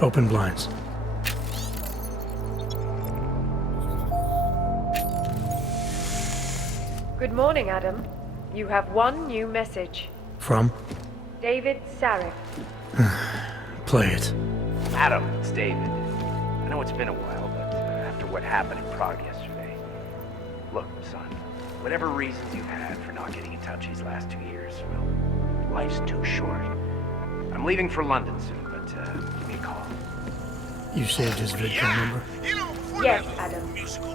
Open blinds. Good morning, Adam. You have one new message. From? David Sarif. Play it. Adam, it's David. I know it's been a while, but after what happened in Prague yesterday... Look, son, whatever reasons you had for not getting in touch these last 2 years, well, life's too short. I'm leaving for London soon, but give me a call. You saved his VidCon number? Yes, Adam.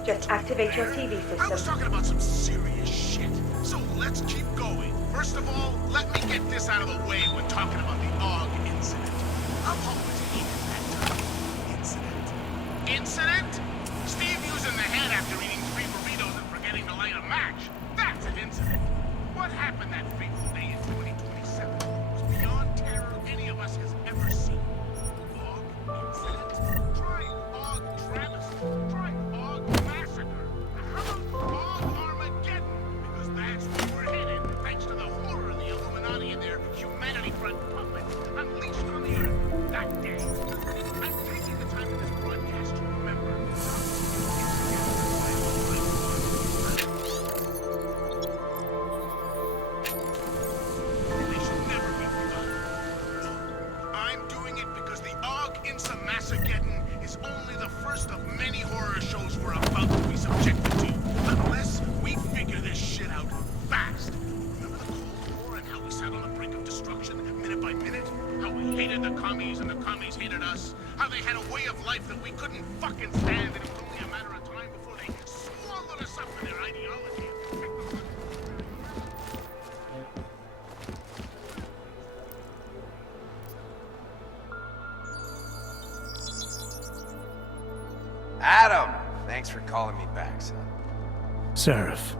Just activate your TV system. I was talking about some serious shit. So let's keep going. First of all, let me get this out of the way when talking about the AUG incident. I've always hated that term. Incident. Incident? Steve using the head after eating 3 burritos and forgetting to light a match. That's an incident. What happened that fateful day in 2027 was beyond terror any of us has ever seen. AUG incident? Try AUG travesty. Try AUG massacre. How about AUG Armageddon? Because that's where we're headed, thanks to the horror of the Illuminati and their humanity front puppets unleashed on the Earth that day. I'm taking the time in this broadcast to remember. They should never be forgotten. No, I'm doing it because the AUG Insa Massageddon is only the first of many horror shows we're about to be subjected to, unless we figure this shit out fast. Remember the Cold War and how we sat on the brink of destruction minute by minute? How we hated the commies and the commies hated us? How they had a way of life that we couldn't fucking stand, and it was only a matter of time before they swallowed us up in their ideology. Adam! Thanks for calling me back, son. Sarif.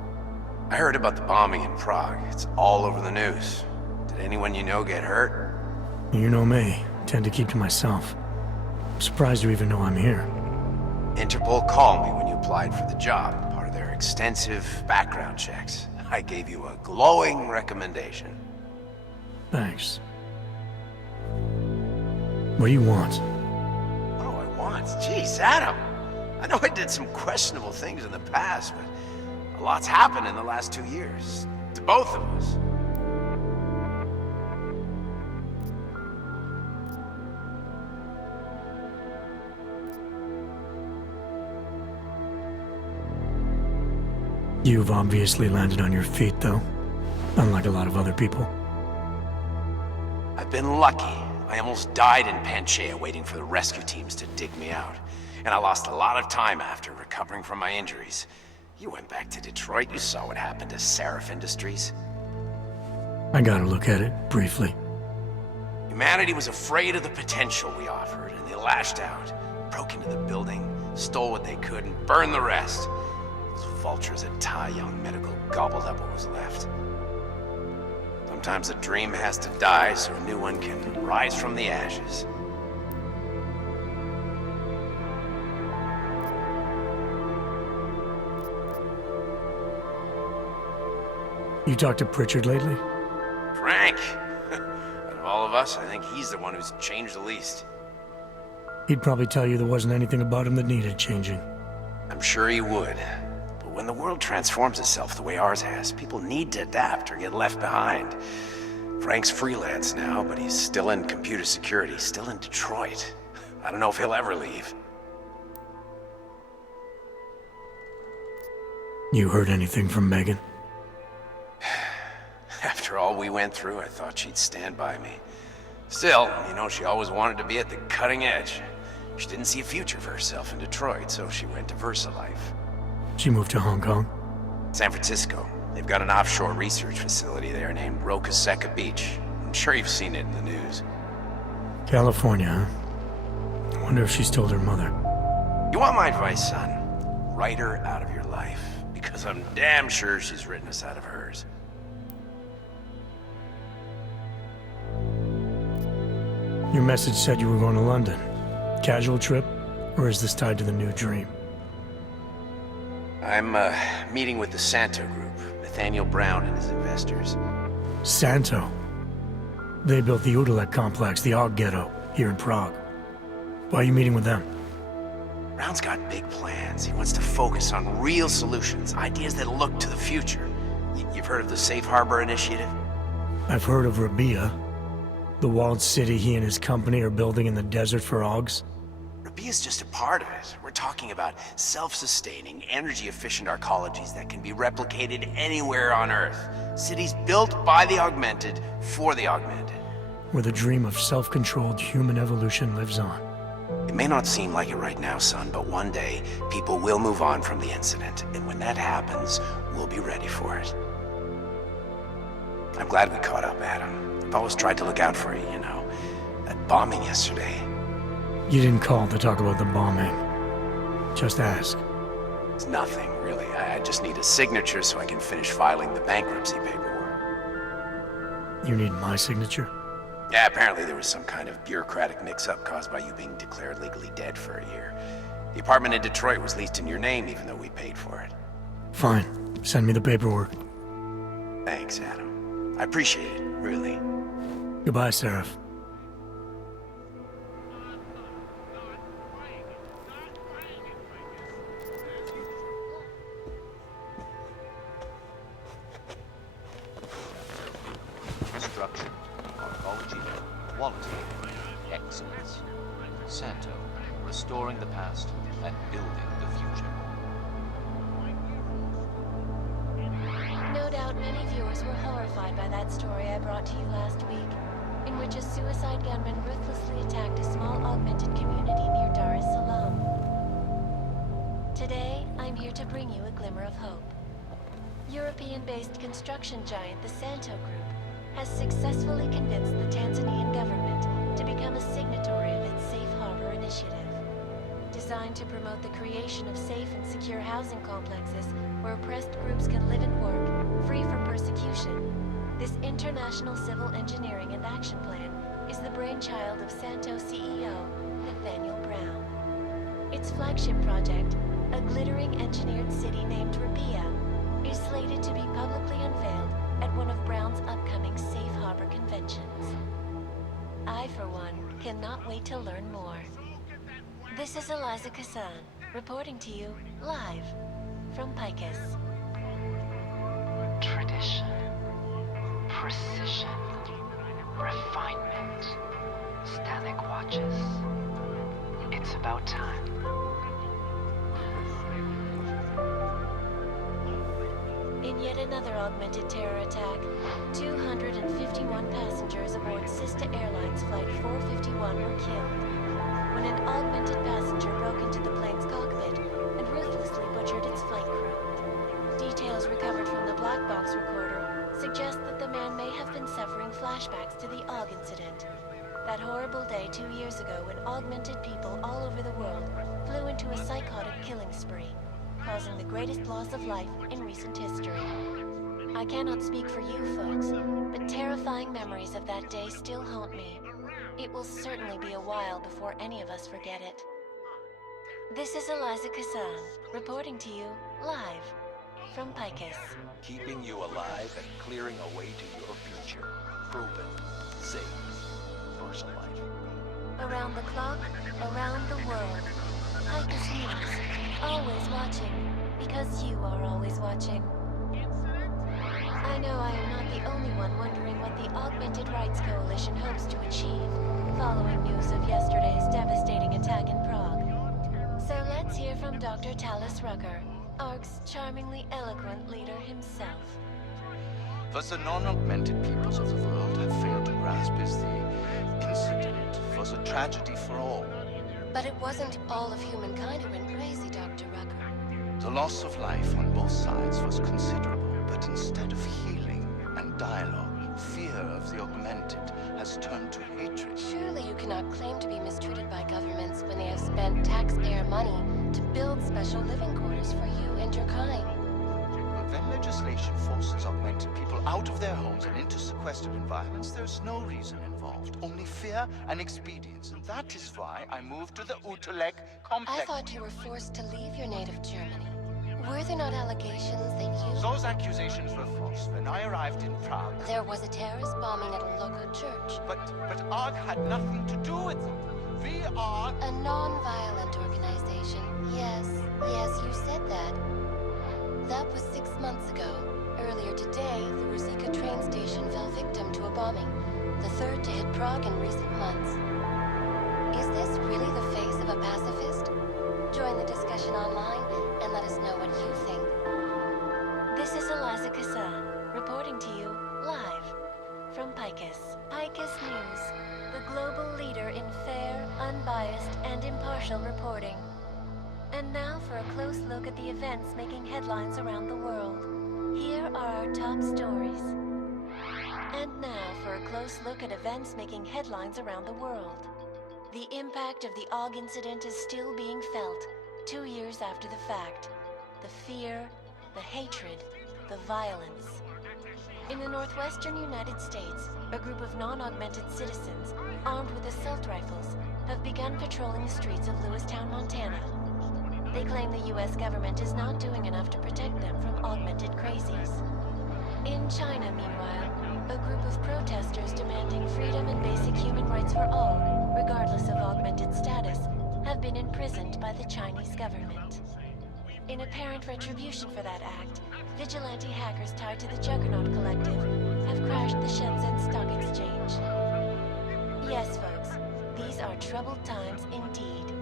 I heard about the bombing in Prague. It's all over the news. Did anyone you know get hurt? You know me. Tend to keep to myself. I'm surprised you even know I'm here. Interpol called me when you applied for the job, part of their extensive background checks. I gave you a glowing recommendation. Thanks. What do you want? What do I want? Jeez, Adam! I know I did some questionable things in the past, but a lot's happened in the last 2 years. To both of us. You've obviously landed on your feet, though. Unlike a lot of other people. I've been lucky. I almost died in Panchea waiting for the rescue teams to dig me out. And I lost a lot of time after recovering from my injuries. You went back to Detroit, you saw what happened to Sarif Industries. I gotta look at it, briefly. Humanity was afraid of the potential we offered, and they lashed out. Broke into the building, stole what they could, and burned the rest. Those vultures at Tai Young Medical gobbled up what was left. Sometimes a dream has to die so a new one can rise from the ashes. You talked to Pritchard lately? Frank! Out of all of us, I think he's the one who's changed the least. He'd probably tell you there wasn't anything about him that needed changing. I'm sure he would. But when the world transforms itself the way ours has, people need to adapt or get left behind. Frank's freelance now, but he's still in computer security, still in Detroit. I don't know if he'll ever leave. You heard anything from Megan? After all we went through, I thought she'd stand by me. Still, you know, she always wanted to be at the cutting edge. She didn't see a future for herself in Detroit, so she went to VersaLife. She moved to Hong Kong? San Francisco. They've got an offshore research facility there named Rokaseka Beach. I'm sure you've seen it in the news. California, huh? I wonder if she's told her mother. You want my advice, son? Write her out of your life, because I'm damn sure she's written us out of hers. Your message said you were going to London. Casual trip? Or is this tied to the new dream? I'm meeting with the Santo Group, Nathaniel Brown and his investors. Santo? They built the Udalek complex, the Og Ghetto, here in Prague. Why are you meeting with them? Brown's got big plans. He wants to focus on real solutions, ideas that look to the future. You've heard of the Safe Harbor Initiative? I've heard of Rabia, the walled city he and his company are building in the desert for Augs. Rabia's just a part of it. We're talking about self-sustaining, energy-efficient arcologies that can be replicated anywhere on Earth. Cities built by the augmented, for the augmented. Where the dream of self-controlled human evolution lives on. It may not seem like it right now, son, but one day, people will move on from the incident. And when that happens, we'll be ready for it. I'm glad we caught up, Adam. I've always tried to look out for you, you know. That bombing yesterday. You didn't call to talk about the bombing. Just ask. It's nothing, really. I just need a signature so I can finish filing the bankruptcy paperwork. You need my signature? Yeah, apparently there was some kind of bureaucratic mix-up caused by you being declared legally dead for a year. The apartment in Detroit was leased in your name even though we paid for it. Fine. Send me the paperwork. Thanks, Adam. I appreciate it, really. Goodbye, Seraph. Construction, archaeology, quality, excellence. Santo, restoring the past and building the future. No doubt many viewers were horrified by that story I brought to you last week, in which a suicide gunman ruthlessly attacked a small augmented community near Dar es Salaam. Today, I'm here to bring you a glimmer of hope. European-based construction giant the Santo Group has successfully convinced the Tanzanian government to become a signatory of its Safe Harbor Initiative. Designed to promote the creation of safe and secure housing complexes where oppressed groups can live and work, free from persecution, this international civil engineering and action plan is the brainchild of Santo CEO, Nathaniel Brown. Its flagship project, a glittering engineered city named Rabia, is slated to be publicly unveiled at one of Brown's upcoming Safe Harbor conventions. I, for one, cannot wait to learn more. This is Eliza Kassan, reporting to you live from Picus. Tradition, precision, refinement, static watches. It's about time. In yet another augmented terror attack, 251 passengers aboard Sista Airlines Flight 451 were killed when an augmented passenger broke into the plane's cockpit and ruthlessly butchered its flight crew. Details recovered from the black box recorder suggest that the man may have been suffering flashbacks to the AUG incident. That horrible day 2 years ago when augmented people all over the world flew into a psychotic killing spree, causing the greatest loss of life in recent history. I cannot speak for you folks, but terrifying memories of that day still haunt me. It will certainly be a while before any of us forget it. This is Eliza Kassan, reporting to you live from Picus. Keeping you alive and clearing a way to your future. Proven, safe, first life. Around the clock, around the world. Picus News, always watching, because you are always watching. I know I am not the only one wondering what the Augmented Rights Coalition hopes to achieve, following news of yesterday's devastating attack in Prague. So let's hear from Dr. Talis Rucker, ARC's charmingly eloquent leader himself. What the non-augmented peoples of the world have failed to grasp is the incident was a tragedy for all. But it wasn't all of humankind who went crazy, Dr. Rucker. The loss of life on both sides was considerable, but But instead of healing and dialogue, fear of the augmented has turned to hatred. Surely you cannot claim to be mistreated by governments when they have spent taxpayer money to build special living quarters for you and your kind. When legislation forces augmented people out of their homes and into sequestered environments, there's no reason involved, only fear and expedience. And that is why I moved to the Utrecht complex. I thought you were forced to leave your native Germany. Were there not allegations that you... Those accusations were false. When I arrived in Prague... There was a terrorist bombing at a local church. But ARG had nothing to do with it. We are... A non-violent organization. Yes, you said that. That was 6 months ago. Earlier today, the Ruzicka train station fell victim to a bombing. The third to hit Prague in recent months. Is this really the face of a pacifist? Join the discussion online and let us know what you think. This is Eliza Kassan, reporting to you live from Picus. Picus News, the global leader in fair, unbiased, and impartial reporting. And now for a close look at the events making headlines around the world. Here are our top stories. And now for a close look at events making headlines around the world. The impact of the AUG incident is still being felt, 2 years after the fact. The fear, the hatred, the violence. In the northwestern United States, a group of non-augmented citizens, armed with assault rifles, have begun patrolling the streets of Lewistown, Montana. They claim the U.S. government is not doing enough to protect them from augmented crazies. In China, meanwhile, a group of protesters demanding freedom and basic human rights for all, regardless of augmented status, have been imprisoned by the Chinese government. In apparent retribution for that act, vigilante hackers tied to the Juggernaut Collective have crashed the Shenzhen Stock Exchange. Yes, folks, these are troubled times indeed.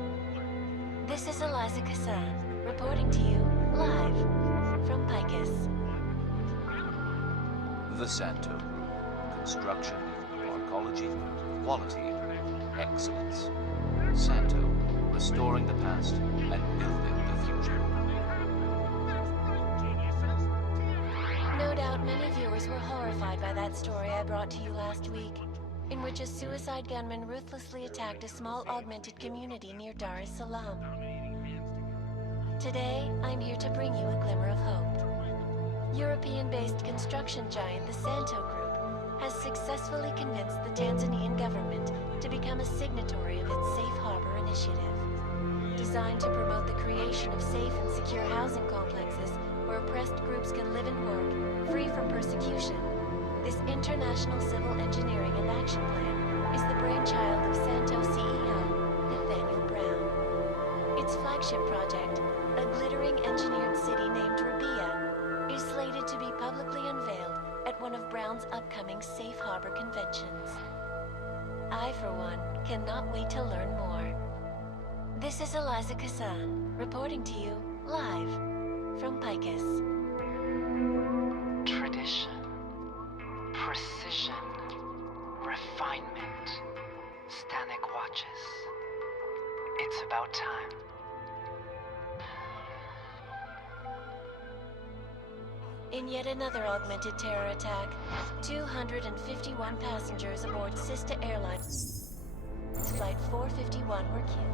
This is Eliza Kassan, reporting to you live from Picus. The Santo. Construction, arcology, quality, excellence. Santo, restoring the past and building the future. No doubt many viewers were horrified by that story I brought to you last week, in which a suicide gunman ruthlessly attacked a small augmented community near Dar es Salaam. Today, I'm here to bring you a glimmer of hope. European-based construction giant the Santo Group has successfully convinced the Tanzanian government to become a signatory of its Safe Harbor initiative. Designed to promote the creation of safe and secure housing complexes where oppressed groups can live and work, free from persecution, this international civil engineering and action plan is the brainchild of Santo CEO, Nathaniel Brown. Its flagship project, a glittering engineered city named Rabia, is slated to be publicly unveiled at one of Brown's upcoming Safe Harbor conventions. I, for one, cannot wait to learn more. This is Eliza Kassan, reporting to you live from Picus. Tradition, precision, refinement. Stanek watches. It's about time. In yet another augmented terror attack, 251 passengers aboard Sister Airlines Flight 451 were killed.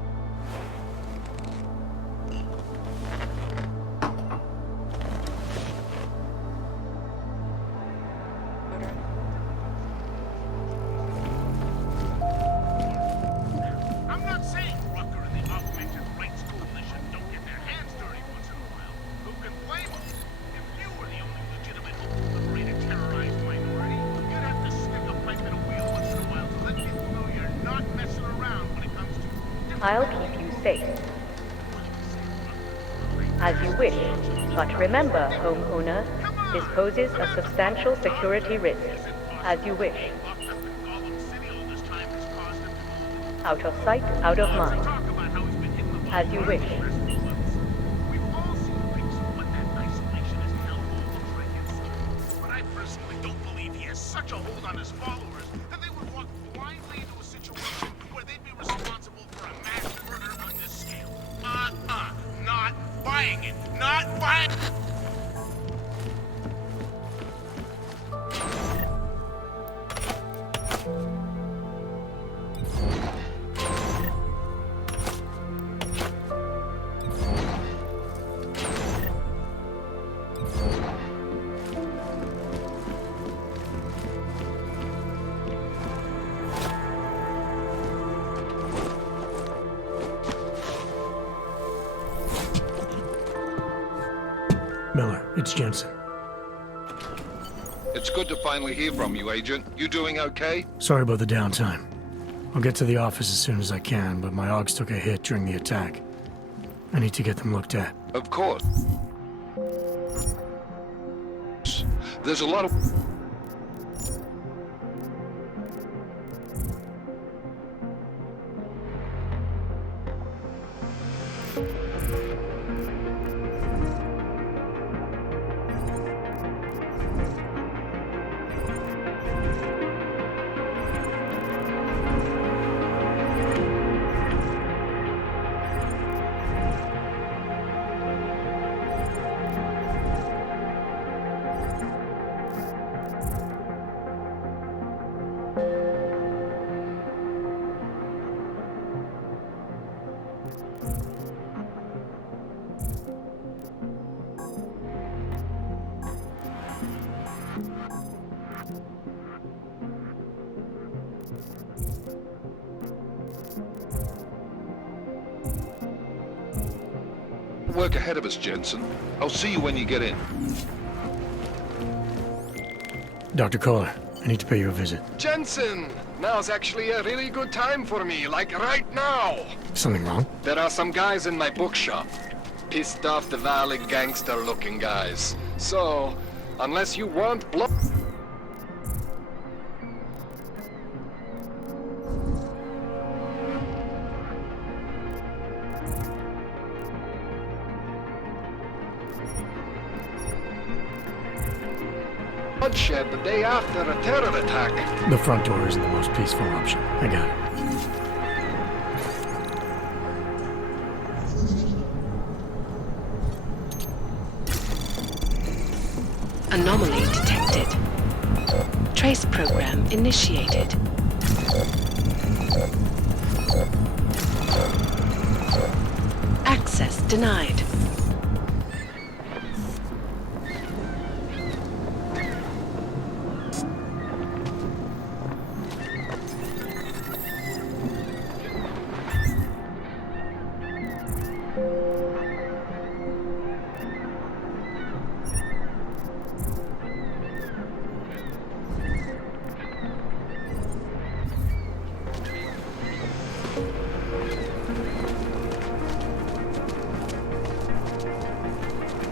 I'm not saying Rucker and the Augmented Rights Coalition don't get their hands dirty once in a while. Who can blame them? If you were the only legitimate hope to liberate a terrorized minority, you'd have to stick a pipe in a wheel once in a while to let people know you're not messing around when it comes to... I'll keep you safe. As you wish, but remember, homeowner, this poses a substantial security risk. As you wish. Out of sight, out of mind. As you wish. We've all seen pics of what that isolation as hellhole looks like inside. But I personally don't believe he has such a hold on his followers that they would walk blindly into a situation where they'd be responsible for a mass murder on this scale. Not buying it. Not buying it. It's Jensen. It's good to finally hear from you, Agent. You doing okay? Sorry about the downtime. I'll get to the office as soon as I can, but my AUGs took a hit during the attack. I need to get them looked at. Of course. There's a lot of... work ahead of us, Jensen. I'll see you when you get in. Dr. Kohler, I need to pay you a visit. Jensen! Now's actually a really good time for me, like right now! Something wrong? There are some guys in my bookshop. Pissed off the Valley gangster-looking guys. So, unless you want blood... bloodshed the day after a terror attack. The front door isn't the most peaceful option. I got it. Anomaly detected. Trace program initiated. Access denied.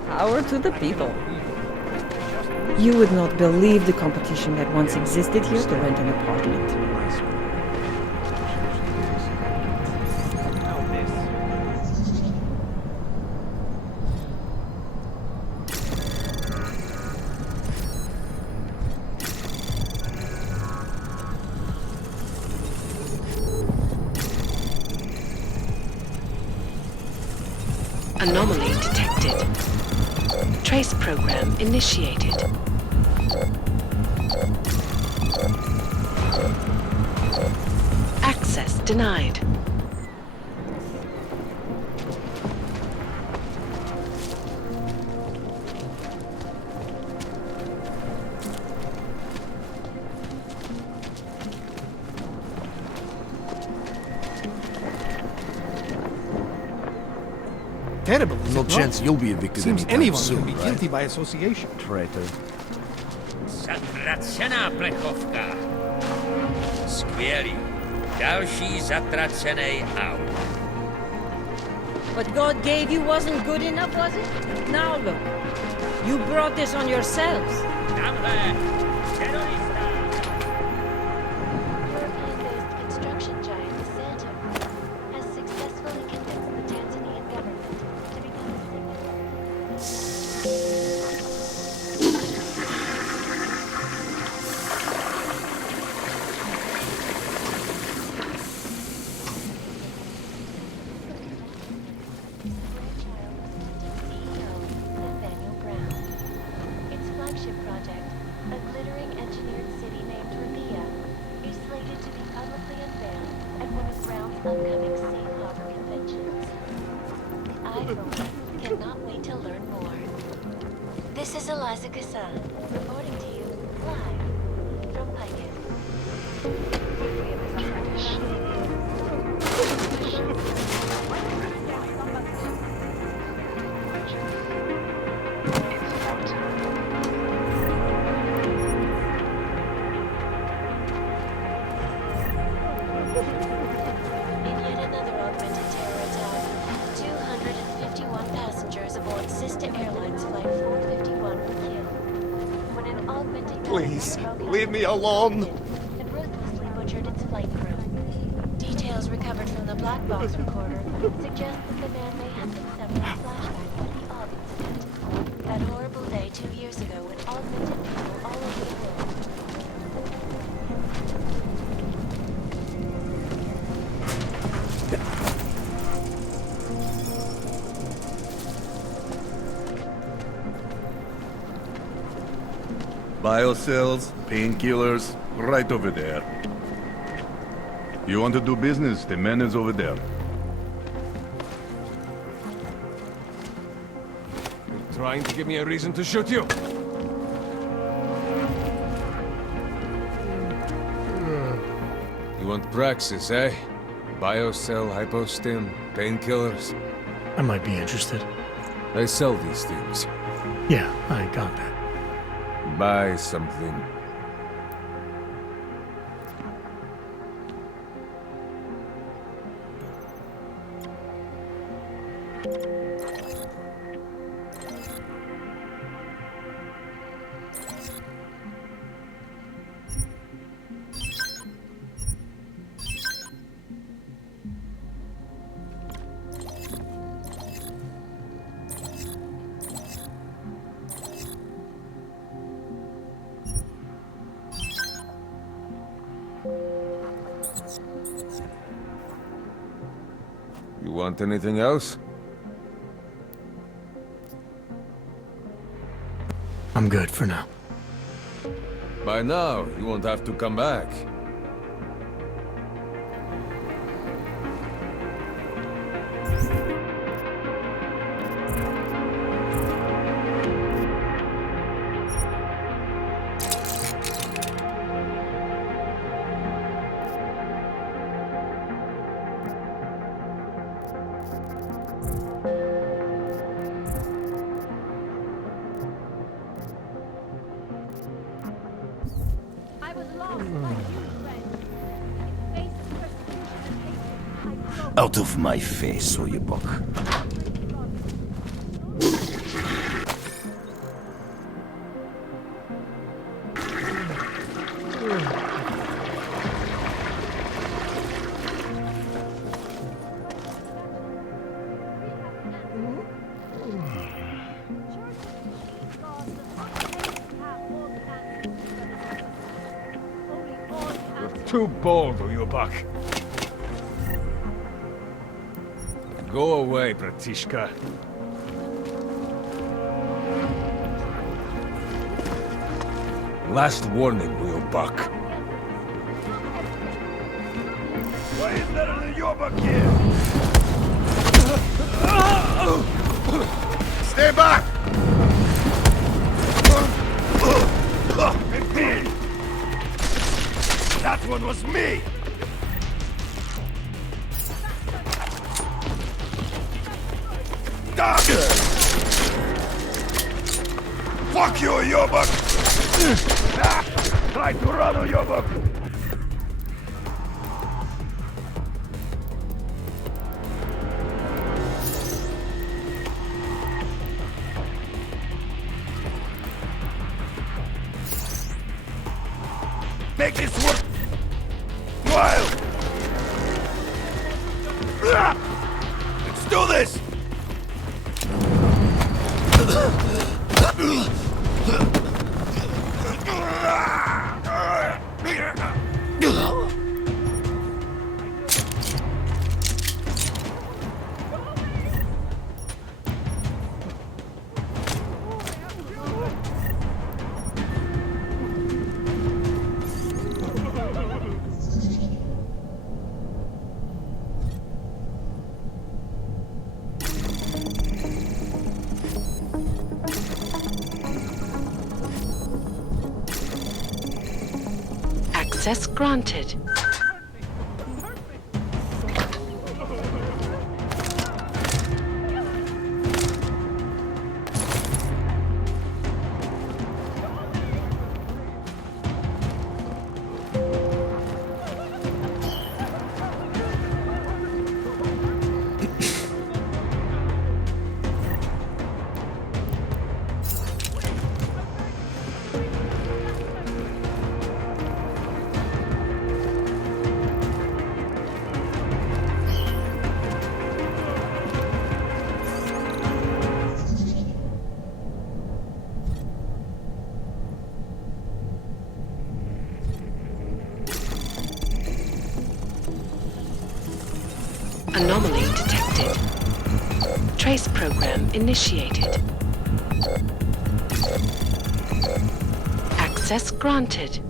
Power to the people. You would not believe the competition that once existed here to rent an apartment. Anomaly detected. Trace program initiated. Access denied. Terrible. No chance you'll be evicted Seems anytime anyone soon, can be right? guilty by association. Traitor. Zatracená plechovka. Skvělý. Další zatracený aut. What God gave you wasn't good enough, was it? Now look. You brought this on yourselves. Tamhle. Terorista. European-based construction giant the Santo Group has successfully convinced the Tanzanian government to become a signatory. Reporting to you live from Pike. Please, leave me alone. And ruthlessly butchered its flight crew. Details recovered from the black box recorder suggest that the man may have been suffering flashbacks of the AUG incident. That horrible day 2 years ago when augmented people all over the world. Biocells, painkillers, right over there. You want to do business? The man is over there. Trying to give me a reason to shoot you? You want Praxis, eh? Biocell, hypostim, painkillers? I might be interested. I sell these things. Yeah, I got that. Buy something. You want anything else? I'm good for now. By now, you won't have to come back. Out of my face, Oyebok. You're too bold, Oyebok. Go away, Bratishka. Last warning, Oyebok. Why is there an Oyebok here? Stay back! That one was me! Fuck you, Oyebok! Try to run, Oyebok! Make this work! While! Let's do this! Access granted. Anomaly detected. Trace program initiated. Access granted.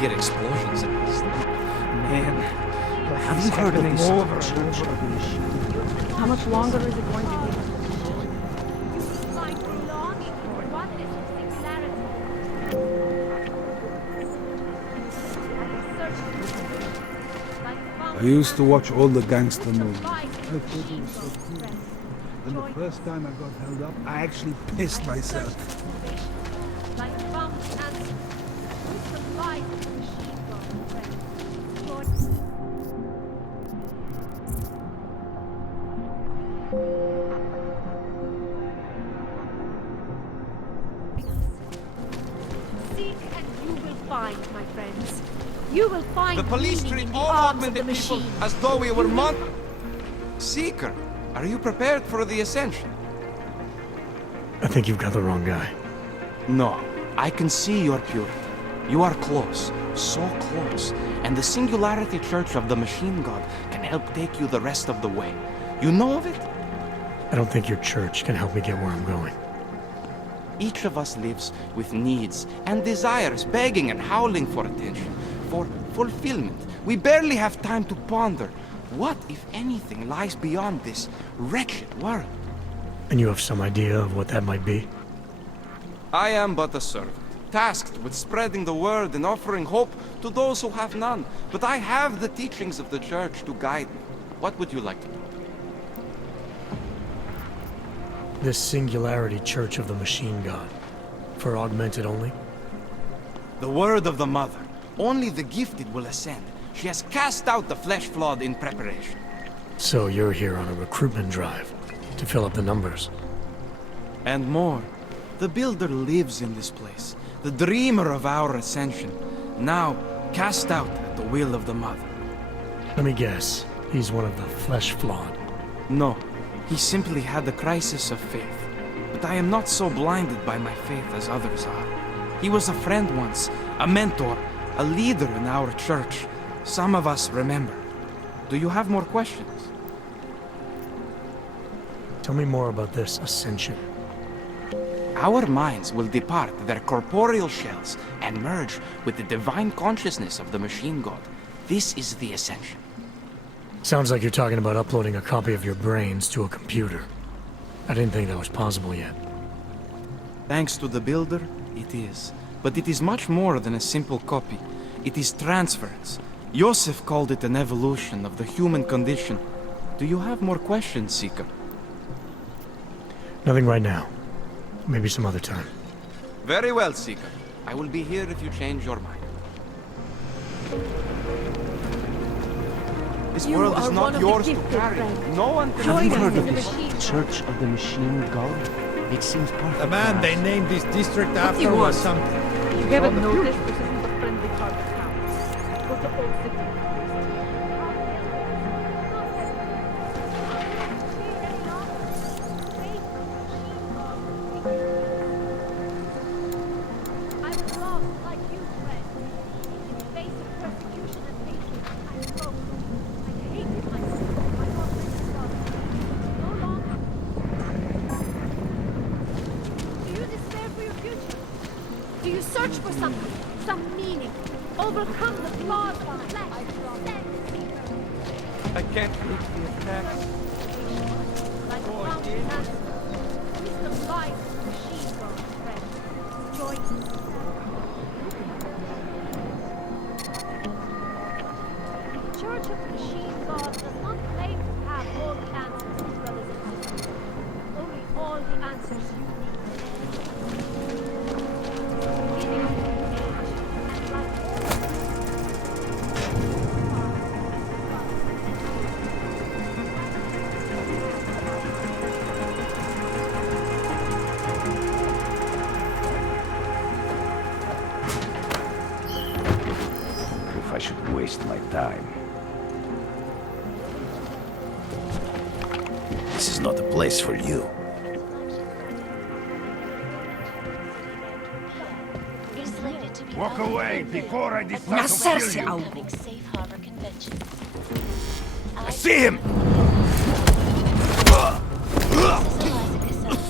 Hear explosions in this thing. Man, have you heard of this? How much longer is it going to be? I used to watch all the gangster movies. I thought it was so cool. Then the first time I got held up, I actually pissed myself. You will find The police meaning treat in the all arms of the augmented people machine. as though we were Seeker, are you prepared for the ascension? I think you've got the wrong guy. No, I can see your purity. You are close, so close, and the Singularity Church of the Machine God can help take you the rest of the way. You know of it? I don't think your church can help me get where I'm going. Each of us lives with needs and desires, begging and howling for attention, for fulfillment. We barely have time to ponder. What, if anything, lies beyond this wretched world? And you have some idea of what that might be? I am but a servant, tasked with spreading the word and offering hope to those who have none. But I have the teachings of the Church to guide me. What would you like to know? This Singularity Church of the Machine God. For augmented only? The word of the Mother. Only the gifted will ascend. She has cast out the flesh-flawed in preparation. So you're here on a recruitment drive, to fill up the numbers. And more. The Builder lives in this place, the dreamer of our ascension, now cast out at the will of the Mother. Let me guess, he's one of the flesh-flawed. No, he simply had a crisis of faith. But I am not so blinded by my faith as others are. He was a friend once, a mentor, a leader in our church. Some of us remember. Do you have more questions? Tell me more about this ascension. Our minds will depart their corporeal shells and merge with the divine consciousness of the Machine God. This is the ascension. Sounds like you're talking about uploading a copy of your brains to a computer. I didn't think that was possible yet. Thanks to the Builder, it is. But it is much more than a simple copy. It is transference. Joseph called it an evolution of the human condition. Do you have more questions, Seeker? Nothing right now. Maybe some other time. Very well, Seeker. I will be here if you change your mind. This world is not yours to carry. No one can... Have you heard of this Church of the Machine God? It seems perfect. The man they named this district after was something. You haven't noticed this is a friendly target now. Go to Old City. I was lost like you, friend. In the face of persecution and hatred, I broke. I hated myself. I thought this was no longer. Do you despair for your future? Do you search for something, some meaning? Overcome the flaws of flesh. I can't reach the attacks. Like a fountain master. Wisdom lies in the machine God, friend. Join us. The Church of the Machine God does not claim to have all the answers, brothers and sisters. Only all the answers you need. Beginning of the age, and like If I should waste my time. This is not the place for you. Walk away before I decide to kill you. Safe harbor convention. I see him!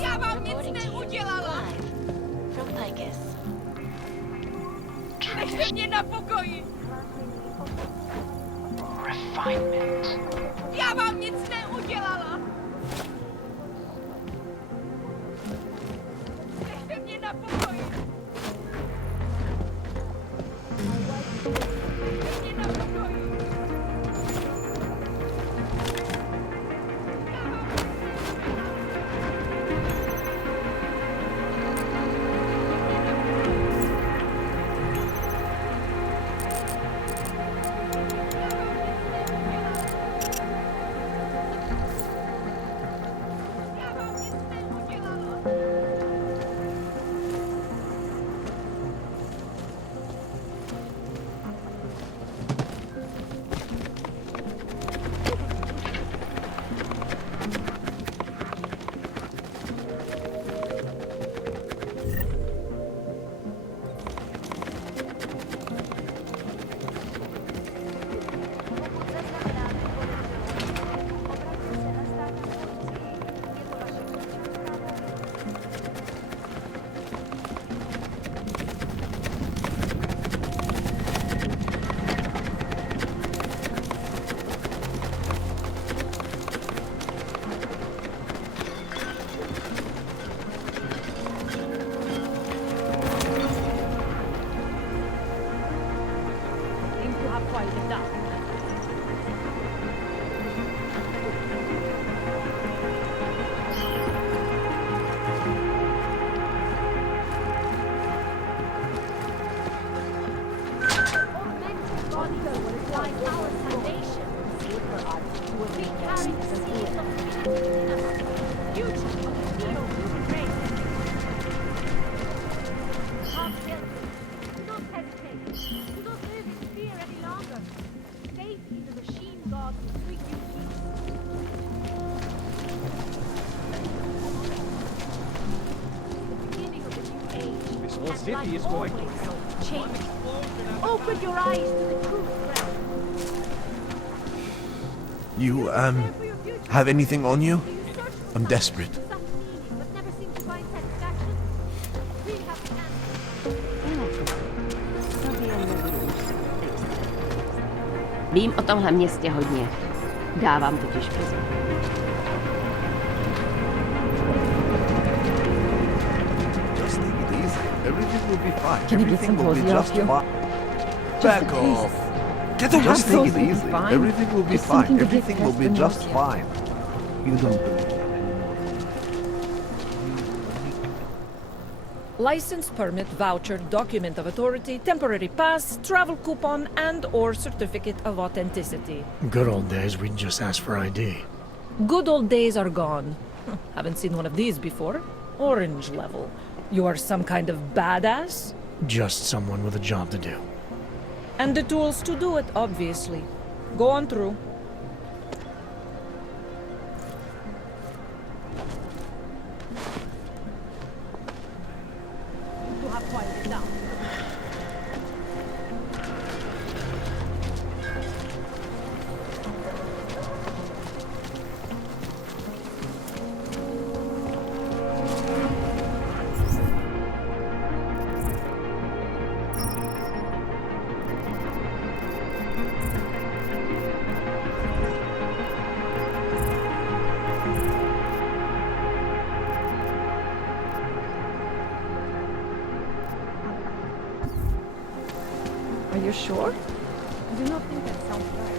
Я вам nic nie udzielała! From Picus. Weźcie mnie na pokoju! Refinement. Ja wam nic nie udzielała! Weźcie mnie na pokoju! Weźcie mnie na pokoju! quiet it down. City is going to change. Open your eyes to the truth, friend. You, have anything on you? I'm desperate. Vím o tomhle městě hodně. Dávám totiž pozor. Just take it easy. Everything will be fine. Can you get some cozy off you? Back off. Get away. Just take it easy. Everything will be fine. Everything will be just fine. You don't believe. License, permit, voucher, document of authority, temporary pass, travel coupon, and/or certificate of authenticity. Good old days, we'd just ask for ID. Good old days are gone. Haven't seen one of these before. Orange level. You are some kind of badass? Just someone with a job to do. And the tools to do it, obviously. Go on through. Are you sure? I do not think that sounds right.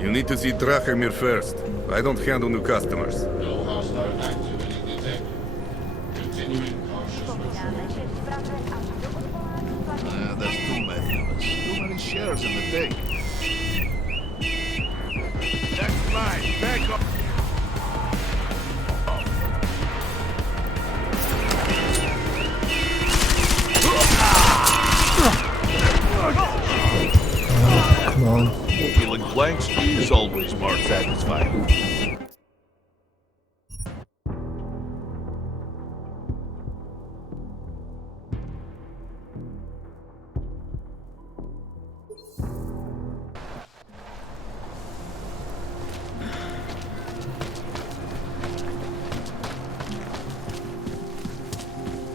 You need to see Drachemir first. I don't handle new customers. No hostile activity detected. Continuing cautious There's too many of us. Too many shares in the day. Next line, back up. Come on. Feeling blanks is always more satisfying.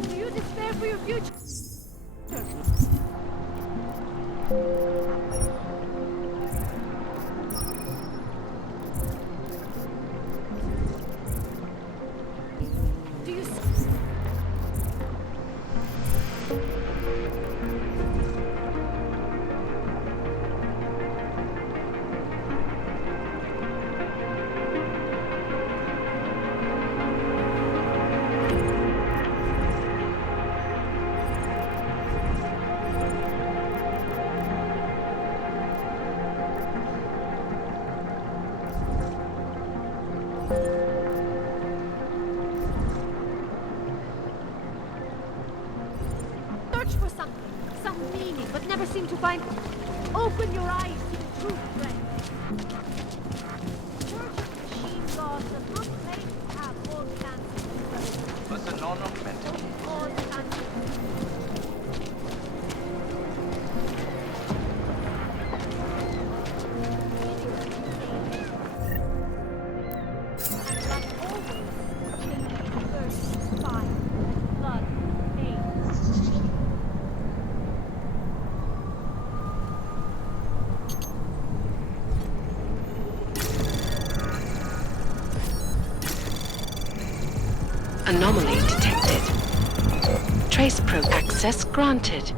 Do you despair for your future? Do you search for something, some meaning, but never seem to find. Open your eyes to the truth, friend. Church of Machine God does not claim to have all the answers. But the non-augmented All the answers. Anomaly detected. Trace probe access granted.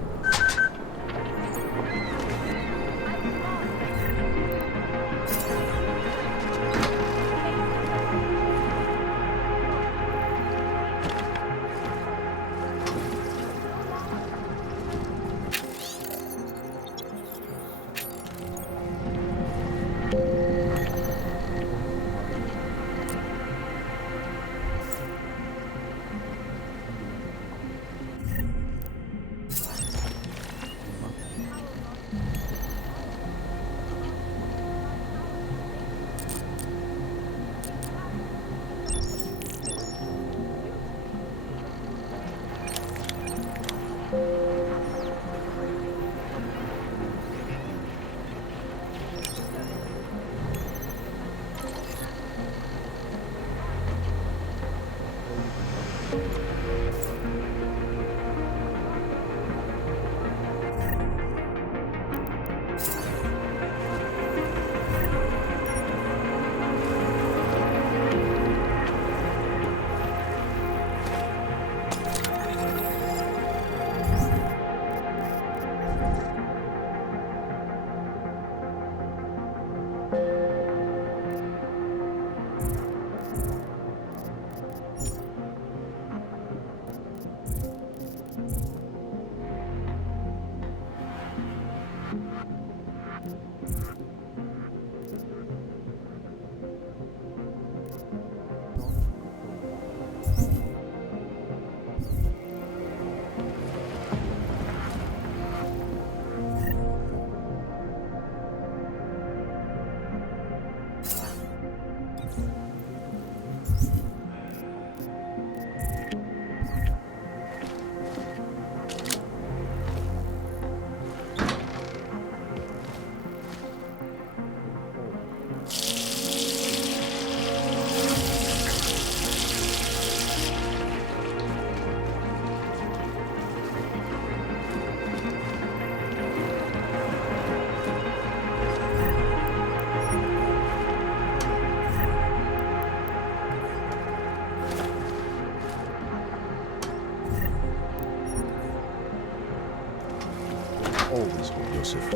Always hope, Joseph.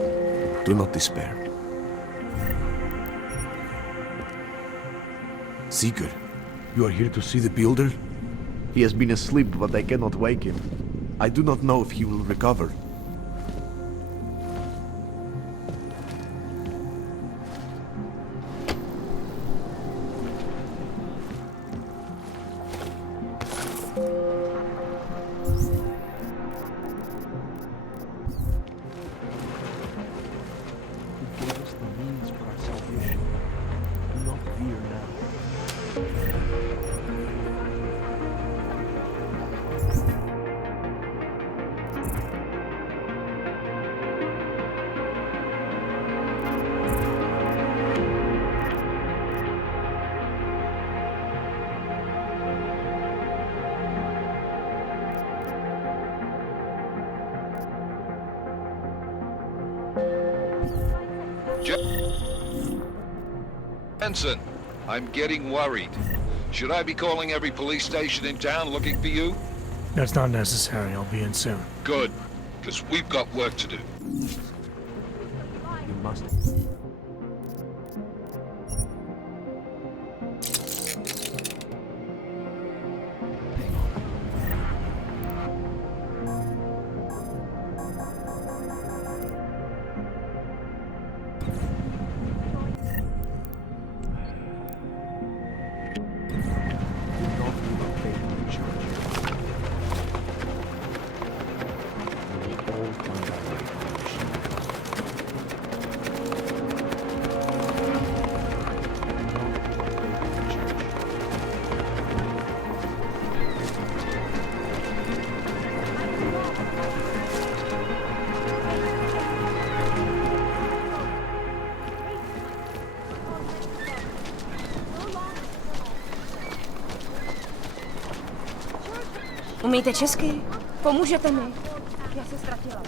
Do not despair. Seeker, you are here to see the builder? He has been asleep, but I cannot wake him. I do not know if he will recover. Jensen, I'm getting worried. Should I be calling every police station in town looking for you? That's not necessary. I'll be in soon. Good, because we've got work to do. You must. Umíte česky? Pomůžete mi? Já se ztratila.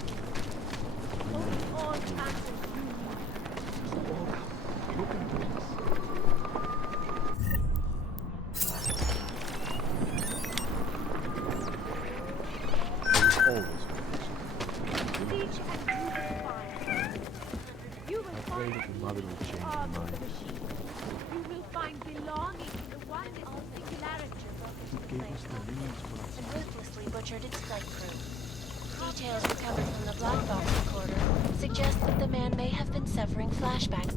and ruthlessly butchered its flight crew. Details recovered from the black box recorder suggest that the man may have been suffering flashbacks.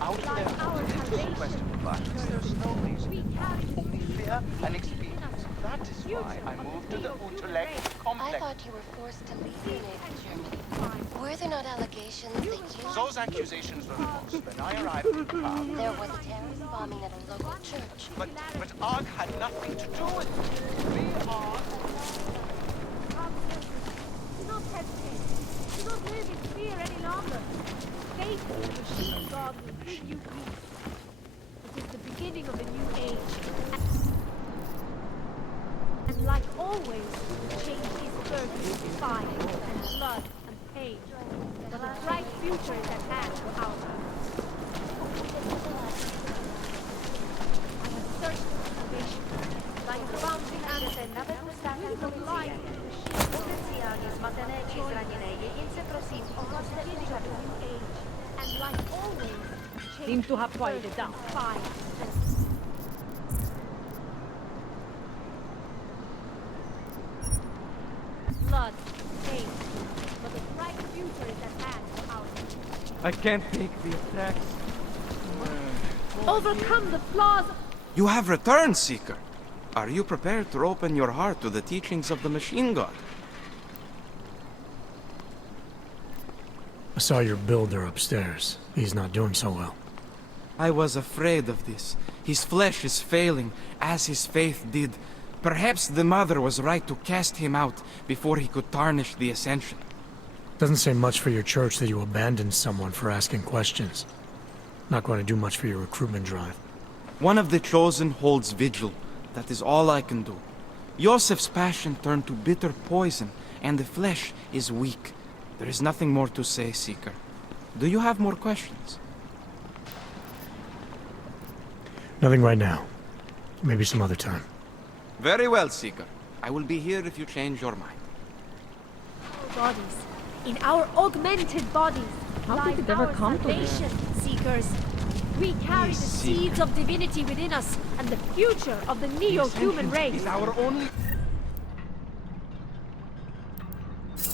Out there, into question environments, there's no reason. Only fear and experience. That is why I moved to the Utelek complex. I thought you were forced to leave the Native Germany. Were there not allegations that you... Those accusations were false. When I arrived in Prague, There was a terrorist bombing at a local church. But ARG had nothing to do with it. We are... Do not hesitate. Do not live in fear any longer. Faith in the machine God will bring you peace. It is the beginning of a new age. And like always, change is birthed with fire and blood and pain. But a bright future is at hand for our house. I have searched for salvation. I have found the answer. Beautiful light in the machine. Potenciálně zmatené či zraněné jedince prosím o beginning of a new age. And like always, Seem to have quieted down. fire and blood, pain. But a bright future is at hand for our house. I can't take the attacks. Overcome the flaws of You have returned, Seeker. Are you prepared to open your heart to the teachings of the Machine God? I saw your builder upstairs. He's not doing so well. I was afraid of this. His flesh is failing, as his faith did. Perhaps the Mother was right to cast him out before he could tarnish the Ascension. Doesn't say much for your church that you abandoned someone for asking questions. Not going to do much for your recruitment drive. One of the chosen holds vigil. That is all I can do. Yosef's passion turned to bitter poison, and the flesh is weak. There is nothing more to say, Seeker. Do you have more questions? Nothing right now. Maybe some other time. Very well, Seeker. I will be here if you change your mind. bodies. In our augmented bodies How lies did it ever our come to this? salvation, seekers. We carry the seeds of divinity within us and the future of the neo-human race. Is our only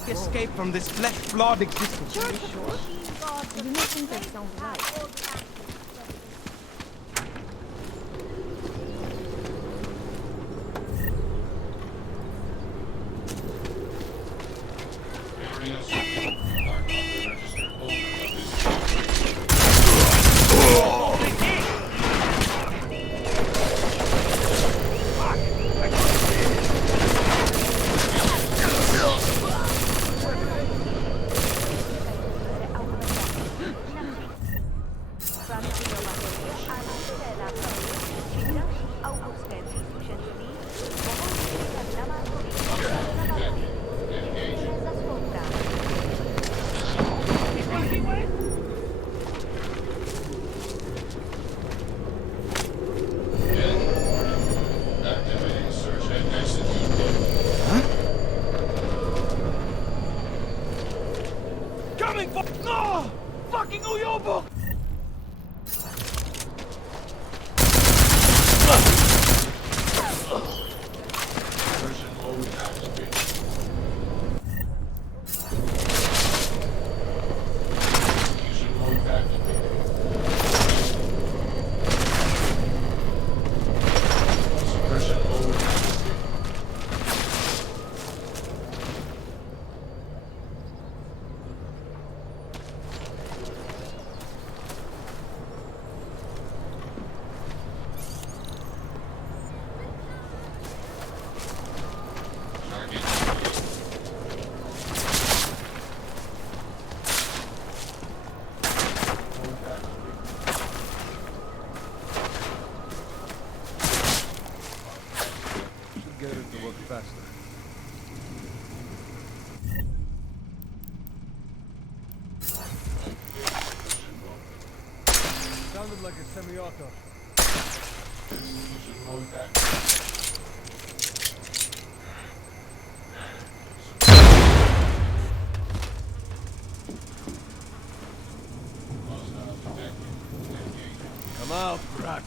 escape from this flesh-flawed existence. Church of the Machine God, I do not think that sounds right. Sounded like a semi-auto. Come out, brat.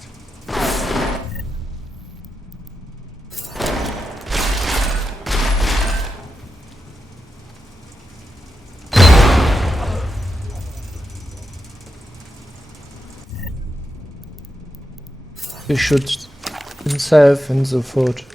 He shoots himself in the foot.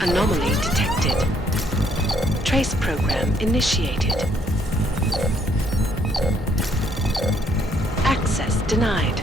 Anomaly detected. Trace program initiated. Access denied.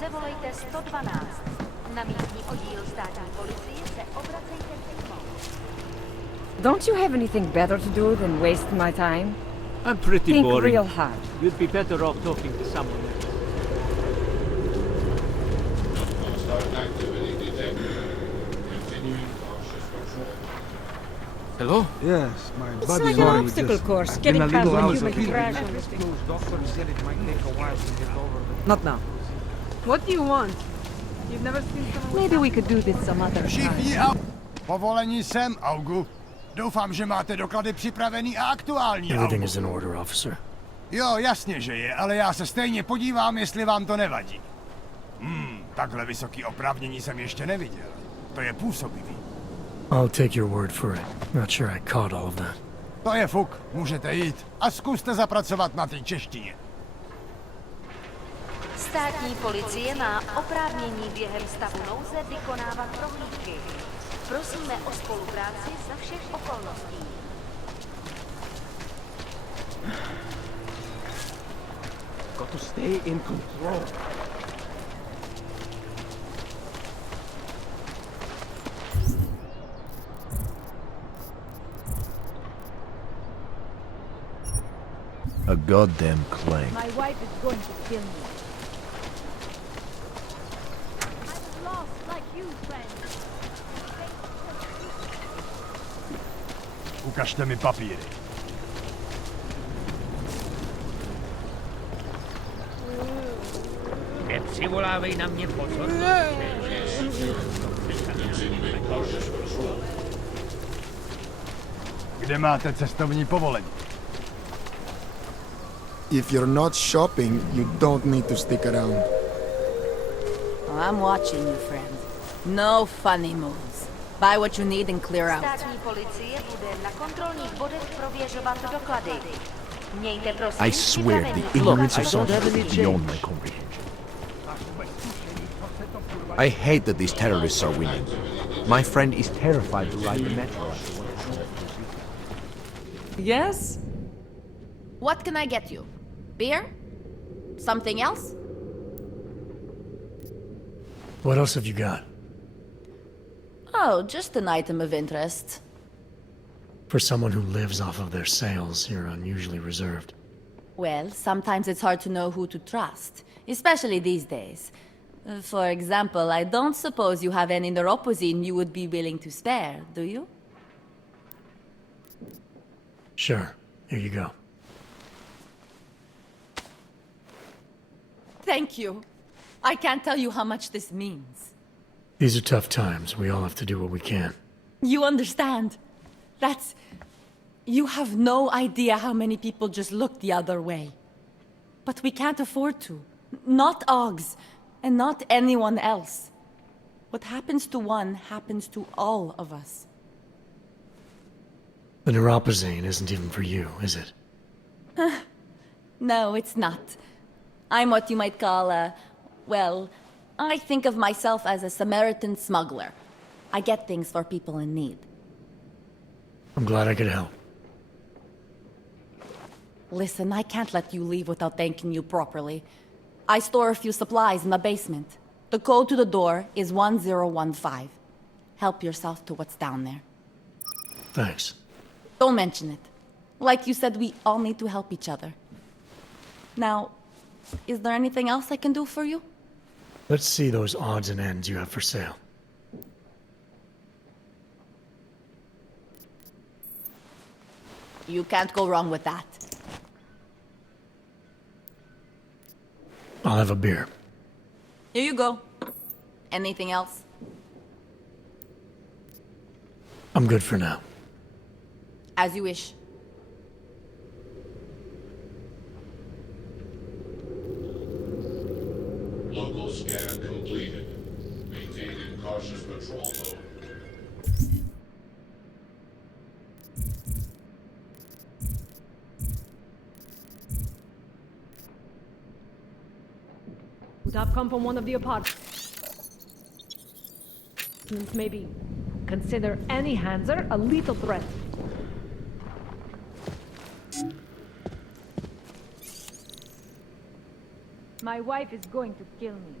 Zavolejte 112. Na místní oddíl státní policie se obracejte přímo. Don't you have anything better to do than waste my time? I'm pretty Think boring. real hard. You'd be better off talking to someone else. Hello? Yes, my It's buddy like and an I obstacle just course, in getting a past little the house human of crash. Doctor said it might take a while to get over the... Not now. What do you want? You've never seen someone... Maybe we could do this some other Všichni time. Povolení sem, Augu. Doufám, že máte doklady připravený a aktuální, Everything Augu. is in order, officer. Jo, jasně, že je, ale já se stejně podívám, jestli vám to nevadí. Takhle vysoký oprávnění jsem ještě neviděl. To je působivý. I'll take your word for it. Not sure I caught all of that. To je fuk, můžete jít. A zkuste zapracovat na té češtině. Státní policie má oprávnění během stavu nouze vykonávat prohlídky. Prosíme o spolupráci za všech okolností. Got to stay in control. A goddamn clank. My wife is going to kill me. I was lost like you, friend. Ukažte mi papíry. Nepřivolávej na mě pozornost. Kde máte cestovní povolení? If you're not shopping, you don't need to stick around. Oh, I'm watching you, friend. No funny moves. Buy what you need and clear out. Státní policie bude na kontrolních bodech prověřovat doklady. Mějte prosím I swear the ignorance of some people is beyond my comprehension. I hate that these terrorists are winning. My friend is terrified to ride the metro. Yes? What can I get you? Beer? Something else? What else have you got? Oh, just an item of interest. For someone who lives off of their sales, you're unusually reserved. Well, sometimes it's hard to know who to trust, especially these days. For example, I don't suppose you have any neuropozyne you would be willing to spare, do you? Sure. Here you go. Thank you. I can't tell you how much this means. These are tough times. We all have to do what we can. You understand? That's... You have no idea how many people just look the other way. But we can't afford to. Not Oggs, and not anyone else. What happens to one happens to all of us. The neuropozyne isn't even for you, is it? No, it's not. I'm what you might call well, I think of myself as a Samaritan smuggler. I get things for people in need. I'm glad I could help. Listen, I can't let you leave without thanking you properly. I store a few supplies in the basement. The code to the door is 1015. Help yourself to what's down there. Thanks. Don't mention it. Like you said, we all need to help each other. Now, is there anything else I can do for you? Let's see those odds and ends you have for sale. You can't go wrong with that. I'll have a beer. Here you go. Anything else? I'm good for now. As you wish. Local scan completed. Maintaining cautious patrol mode. Would have come from one of the apartments. Maybe consider any Hanser a lethal threat. My wife is going to kill me.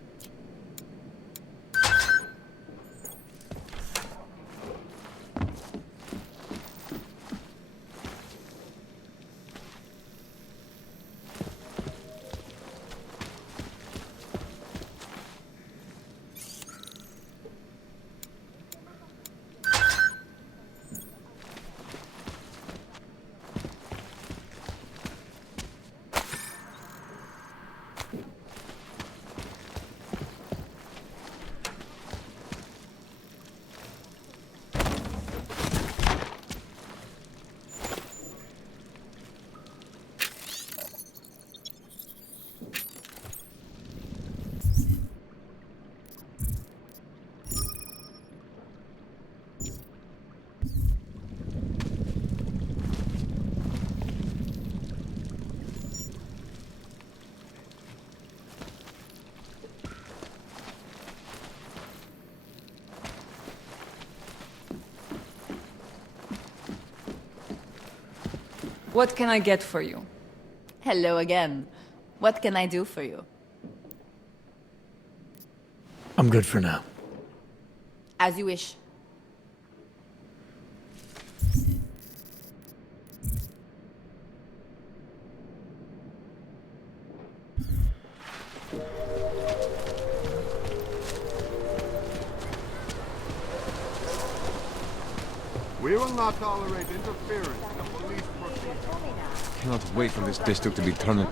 What can I get for you? Hello again. What can I do for you? I'm good for now. As you wish. We will not tolerate interference in the police proceedings. Cannot wait for this district to be turned.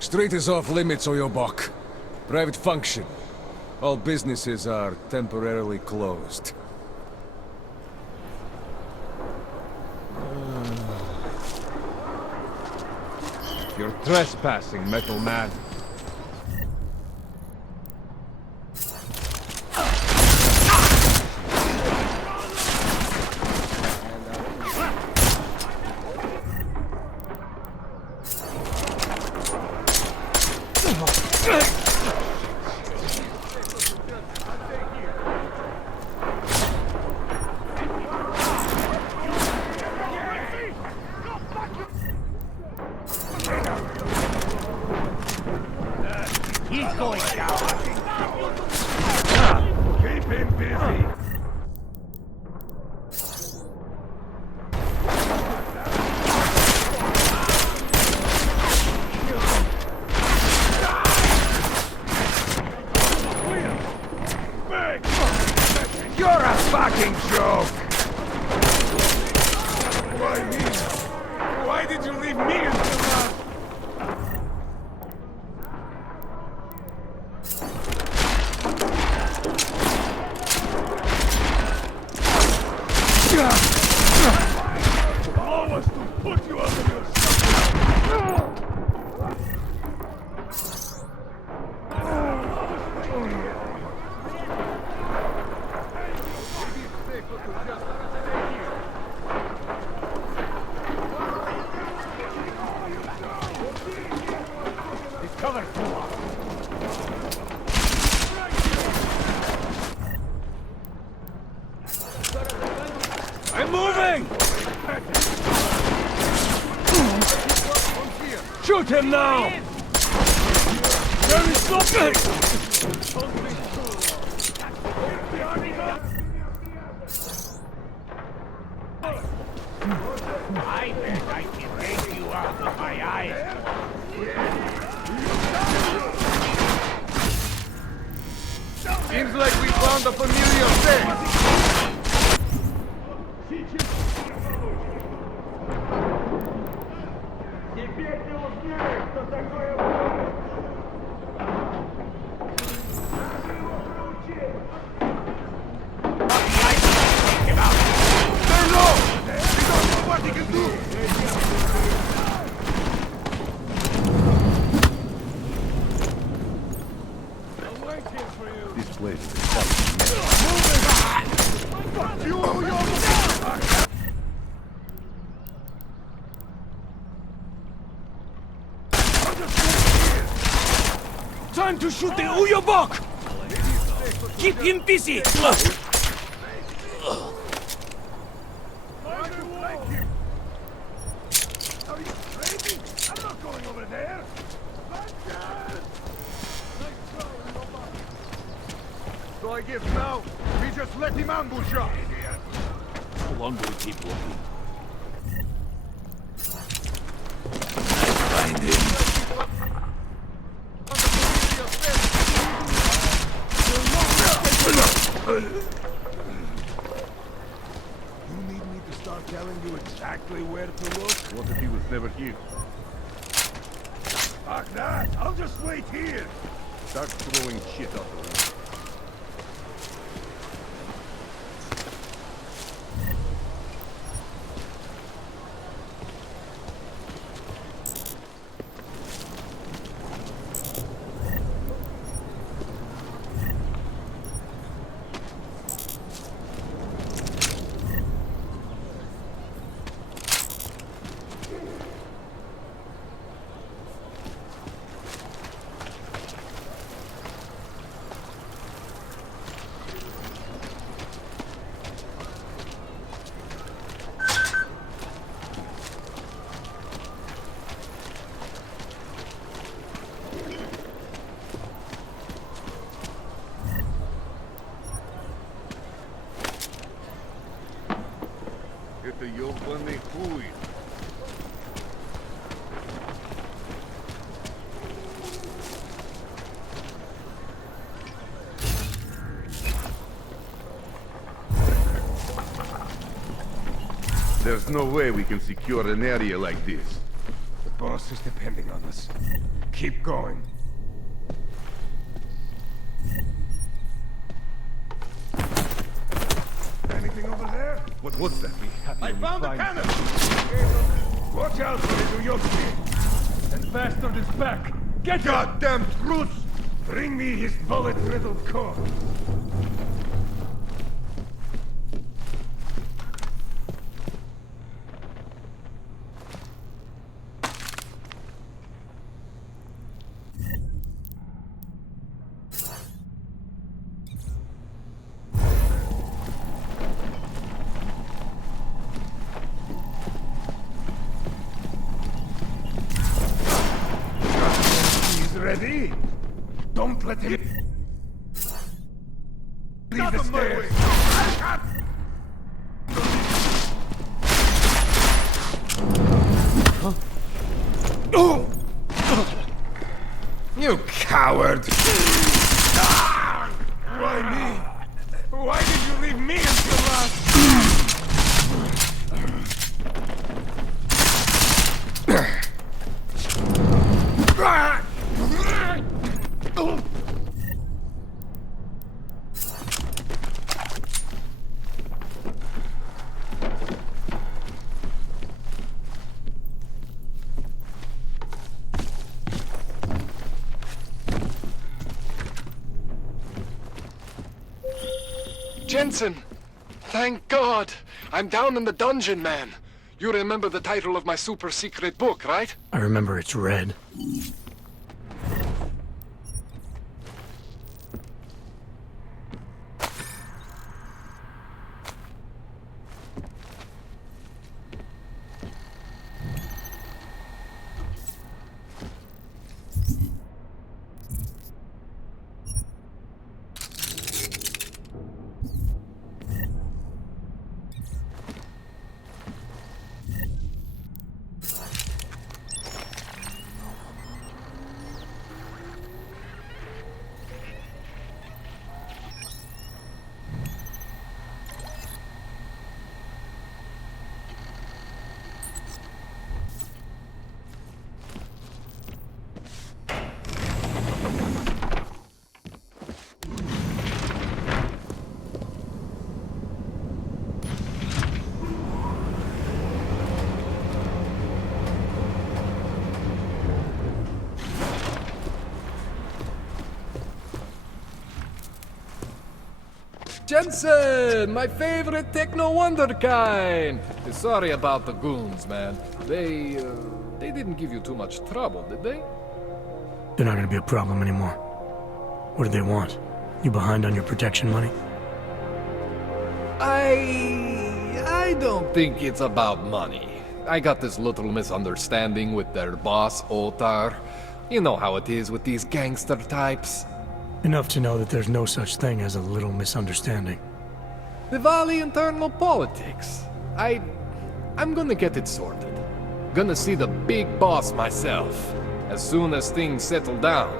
Street is off limits, Oyobok. Private function. All businesses are temporarily closed. You're trespassing, Metal Man. He's going down. Keep him busy. You're a fucking joke! Why me? Why did you leave me in the last? Allow us to put you out of your I'm moving! Shoot him now! There is nothing! I bet I can take you out of my eyes. Seems like we found a familiar face. This place is Time to shoot the Uyobok! Keep him busy! Are you crazy? I'm not going over there! So I guess now, we just let him ambush us! How long will we keep looking? Find him! You need me to start telling you exactly where to look? What if he was never here? Fuck that! I'll just wait here! Start throwing shit up the window. Это ёбаный хуй. There's no way we can secure an area like this. The boss is depending on us. Keep going. Anything over there? What was that? I found a cannon! Watch out for the G.Skill! And bastard is back! Get goddamn truce! Bring me his bullet-riddled core! Ready? Don't let him leave the stairs. You coward! Why me? Why did you leave me until last? Jensen! Thank God! I'm down in the dungeon, man! You remember the title of my super secret book, right? I remember it's red. Jensen! My favorite techno wonder kind! Sorry about the goons, man. They didn't give you too much trouble, did they? They're not gonna be a problem anymore. What do they want? You behind on your protection money? I don't think it's about money. I got this little misunderstanding with their boss, Otar. You know how it is with these gangster types. Enough to know that there's no such thing as a little misunderstanding. The Valley internal politics. I'm gonna get it sorted. Gonna see the big boss myself. As soon as things settle down.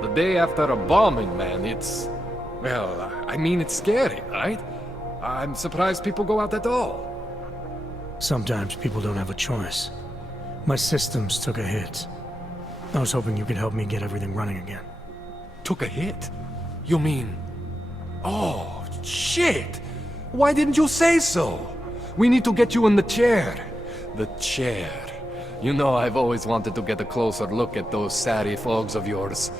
The day after a bombing, man, it's... Well, I mean, it's scary, right? I'm surprised people go out at all. Sometimes people don't have a choice. My systems took a hit. I was hoping you could help me get everything running again. Took a hit? You mean... Oh, shit! Why didn't you say so? We need to get you in the chair. The chair. You know I've always wanted to get a closer look at those satty fogs of yours.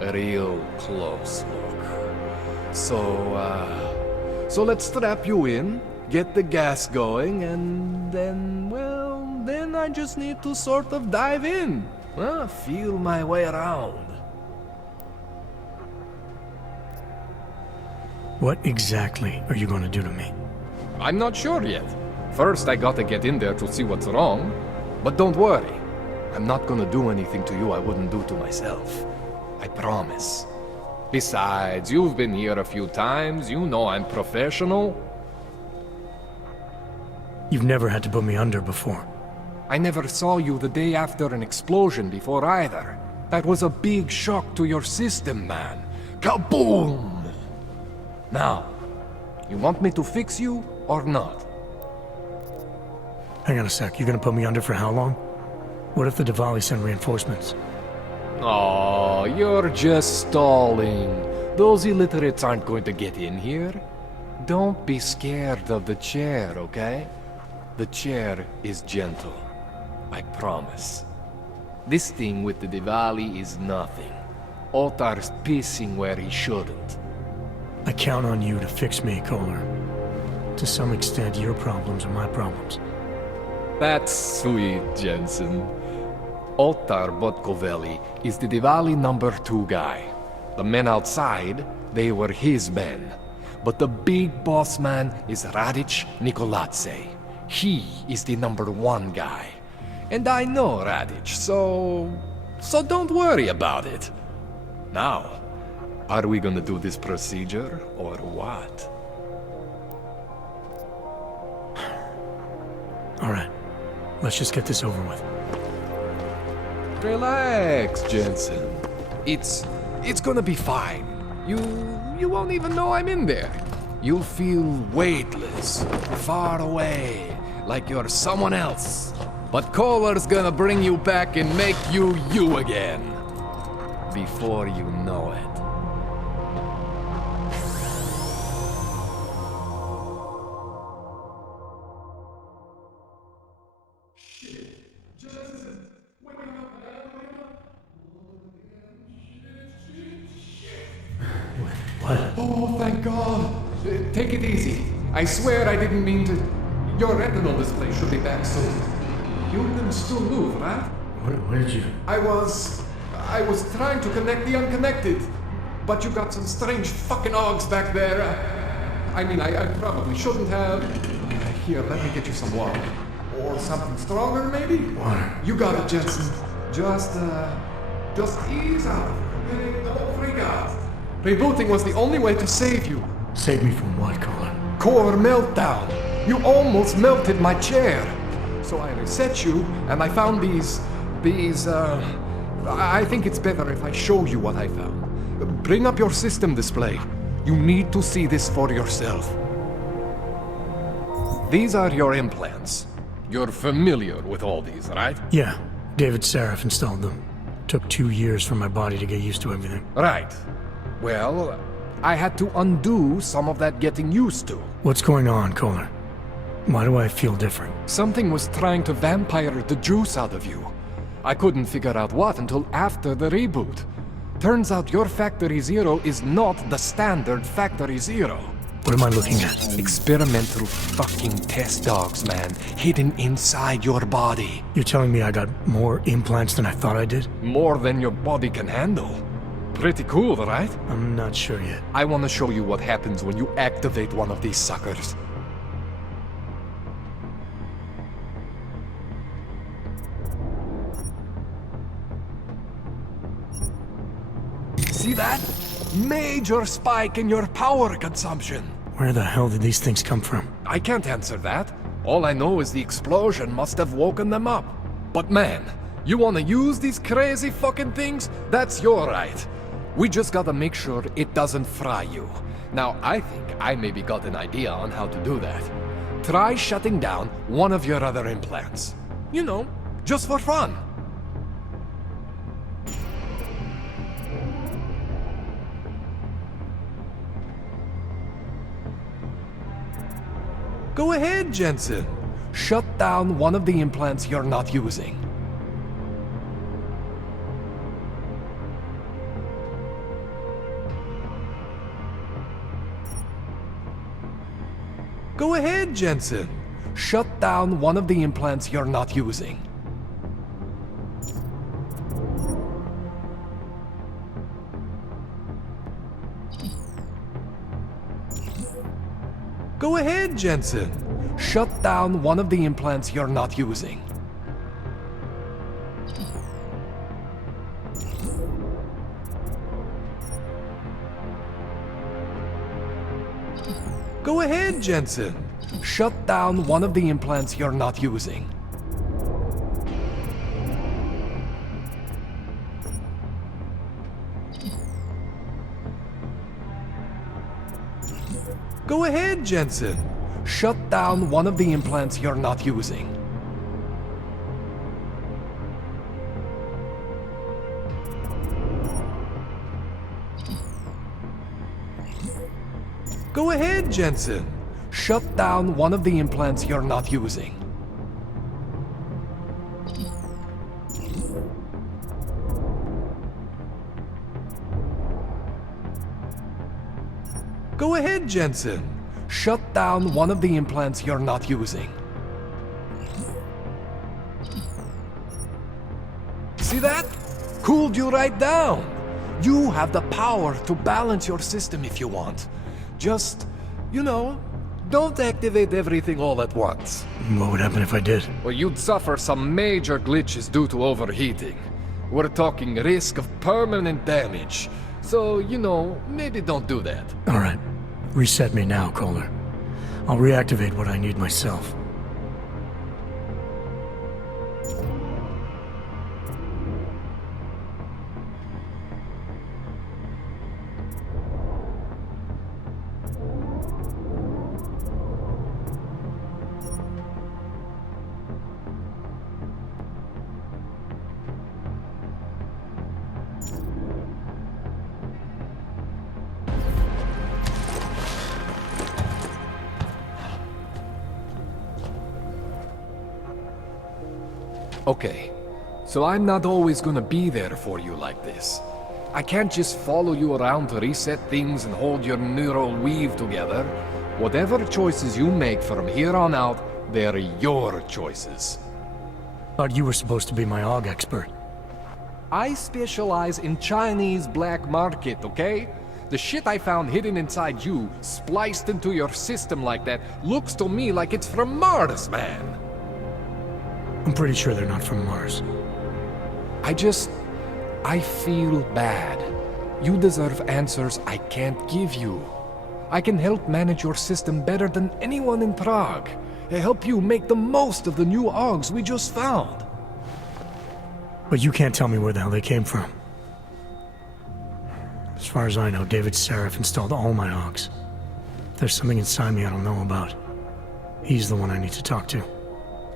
A real close look. So let's strap you in, get the gas going, and then, well, then I just need to sort of dive in. Feel my way around. What exactly are you going to do to me? I'm not sure yet. First, I gotta get in there to see what's wrong. But don't worry. I'm not gonna do anything to you I wouldn't do to myself. I promise. Besides, you've been here a few times. You know I'm professional. You've never had to put me under before. I never saw you the day after an explosion before either. That was a big shock to your system, man. Kaboom! Now, you want me to fix you or not? Hang on a sec, you're gonna put me under for how long? What if the Diwali send reinforcements? Oh, you're just stalling. Those illiterates aren't going to get in here. Don't be scared of the chair, okay? The chair is gentle. I promise. This thing with the Diwali is nothing. Otar's pissing where he shouldn't. I count on you to fix me, Kohler. To some extent, your problems are my problems. That's sweet, Jensen. Otar Botkovelli is the Diwali #2 guy. The men outside, they were his men. But the big boss man is Radic Nikoladze. He is the #1 guy. And I know Radic, so don't worry about it. Now, are we gonna do this procedure or what? All right, let's just get this over with. Relax, Jensen. It's gonna be fine. You won't even know I'm in there. You'll feel weightless, far away, like you're someone else. But Kohler's gonna bring you back and make you you again. Before you know it. Oh, thank God. Take it easy. I swear I didn't mean to. Your retinal display should be back soon. You can still move, right? Where did you... I was trying to connect the unconnected. But you got some strange fucking ogs back there. I mean, I probably shouldn't have. Here, let me get you some water. Or something stronger, maybe? Water. You got it, Jensen. Just ease out. Okay? Don't freak out. Rebooting was the only way to save you. Save me from what, Kohler? Core meltdown. You almost melted my chair. So I reset you, and I found these, I think it's better if I show you what I found. Bring up your system display. You need to see this for yourself. These are your implants. You're familiar with all these, right? Yeah, David Sarif installed them. Took 2 years for my body to get used to everything. Right. Well, I had to undo some of that getting used to. What's going on, Kohler? Why do I feel different? Something was trying to vampire the juice out of you. I couldn't figure out what until after the reboot. Turns out your Factory Zero is not the standard Factory Zero. What am I looking at? Experimental fucking test dogs, man. Hidden inside your body. You're telling me I got more implants than I thought I did? More than your body can handle. Pretty cool, right? I'm not sure yet. I want to show you what happens when you activate one of these suckers. See that? Major spike in your power consumption. Where the hell did these things come from? I can't answer that. All I know is the explosion must have woken them up. But man, you want to use these crazy fucking things? That's your right. We just gotta make sure it doesn't fry you. Now, I think I maybe got an idea on how to do that. Try shutting down one of your other implants. You know, just for fun. Go ahead, Jensen. Shut down one of the implants you're not using. Go ahead, Jensen. Shut down one of the implants you're not using. Go ahead, Jensen. Shut down one of the implants you're not using. Go ahead, Jensen. shut down one of the implants you're not using. Go ahead, Jensen. Shut down one of the implants you're not using. Go ahead, Jensen. Shut down one of the implants you're not using. Go ahead, Jensen. Shut down one of the implants you're not using. See that? Cooled you right down. You have the power to balance your system if you want. Just, you know, don't activate everything all at once. What would happen if I did? Well, you'd suffer some major glitches due to overheating. We're talking risk of permanent damage. So, you know, maybe don't do that. All right. Reset me now, Kohler. I'll reactivate what I need myself. Okay, so I'm not always gonna be there for you like this. I can't just follow you around to reset things and hold your neural weave together. Whatever choices you make from here on out, they're your choices. Thought you were supposed to be my AUG expert. I specialize in Chinese black market, okay? The shit I found hidden inside you, spliced into your system like that, looks to me like it's from Mars, man. I'm pretty sure they're not from Mars. I feel bad. You deserve answers I can't give you. I can help manage your system better than anyone in Prague. Help you make the most of the new AUGs we just found. But you can't tell me where the hell they came from. As far as I know, David Seraph installed all my AUGs. If there's something inside me I don't know about, he's the one I need to talk to.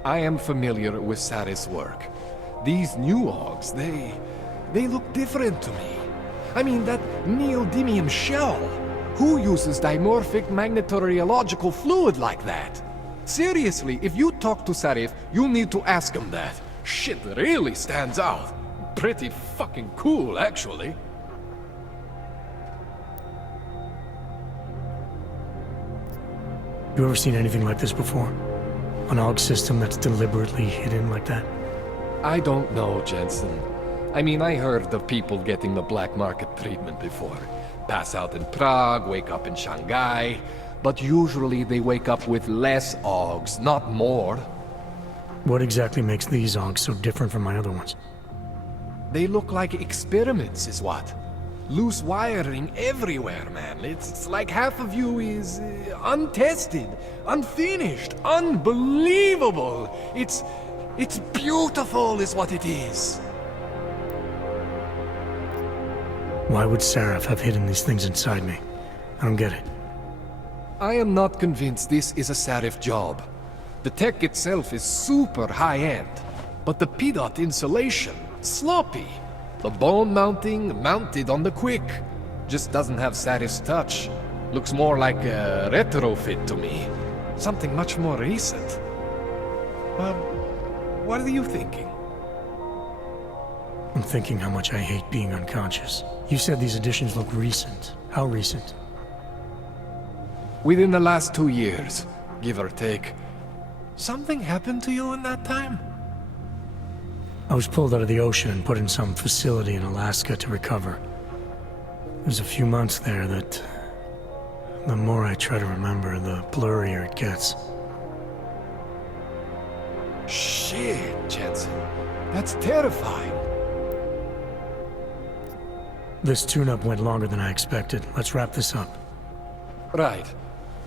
I am familiar with Sarah's work. These new AUGs, they look different to me. I mean, that neodymium shell. Who uses dimorphic magnetorheological fluid like that? Seriously, if you talk to Sarif, you need to ask him that. Shit really stands out. Pretty fucking cool, actually. You ever seen anything like this before? An AUG system that's deliberately hidden like that? I don't know, Jensen. I mean, I heard of people getting the black market treatment before. Pass out in Prague, wake up in Shanghai. But usually they wake up with less AUGs, not more. What exactly makes these AUGs so different from my other ones? They look like experiments, is what. Loose wiring everywhere, man. It's like half of you is untested, unfinished, unbelievable. It's beautiful is what it is. Why would Seraph have hidden these things inside me? I don't get it. I am not convinced this is a Sarif job. The tech itself is super high-end, but the PDOT insulation, sloppy. The bone mounting, mounted on the quick. Just doesn't have Sarif's touch. Looks more like a retrofit to me. Something much more recent. What are you thinking? I'm thinking how much I hate being unconscious. You said these additions look recent. How recent? Within the last 2 years, give or take. Something happened to you in that time? I was pulled out of the ocean and put in some facility in Alaska to recover. There's a few months there that... the more I try to remember, the blurrier it gets. Shit, Jensen. That's terrifying. This tune-up went longer than I expected. Let's wrap this up. Right.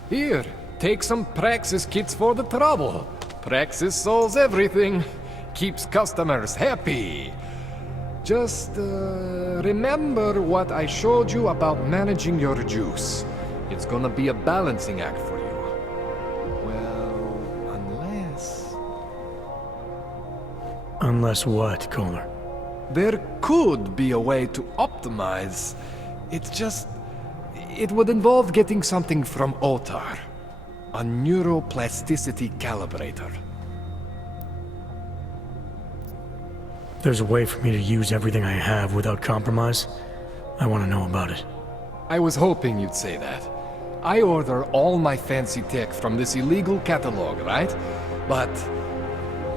Here, Take some Praxis kits for the trouble. Praxis solves everything. Keeps customers happy. Just remember what I showed you about managing your juice. It's gonna be a balancing act for you. Well, unless... Unless what, Kohler? There could be a way to optimize. It's just... It would involve getting something from Otar. A neuroplasticity calibrator. There's a way for me to use everything I have without compromise. I want to know about it. I was hoping you'd say that. I order all my fancy tech from this illegal catalog, right? But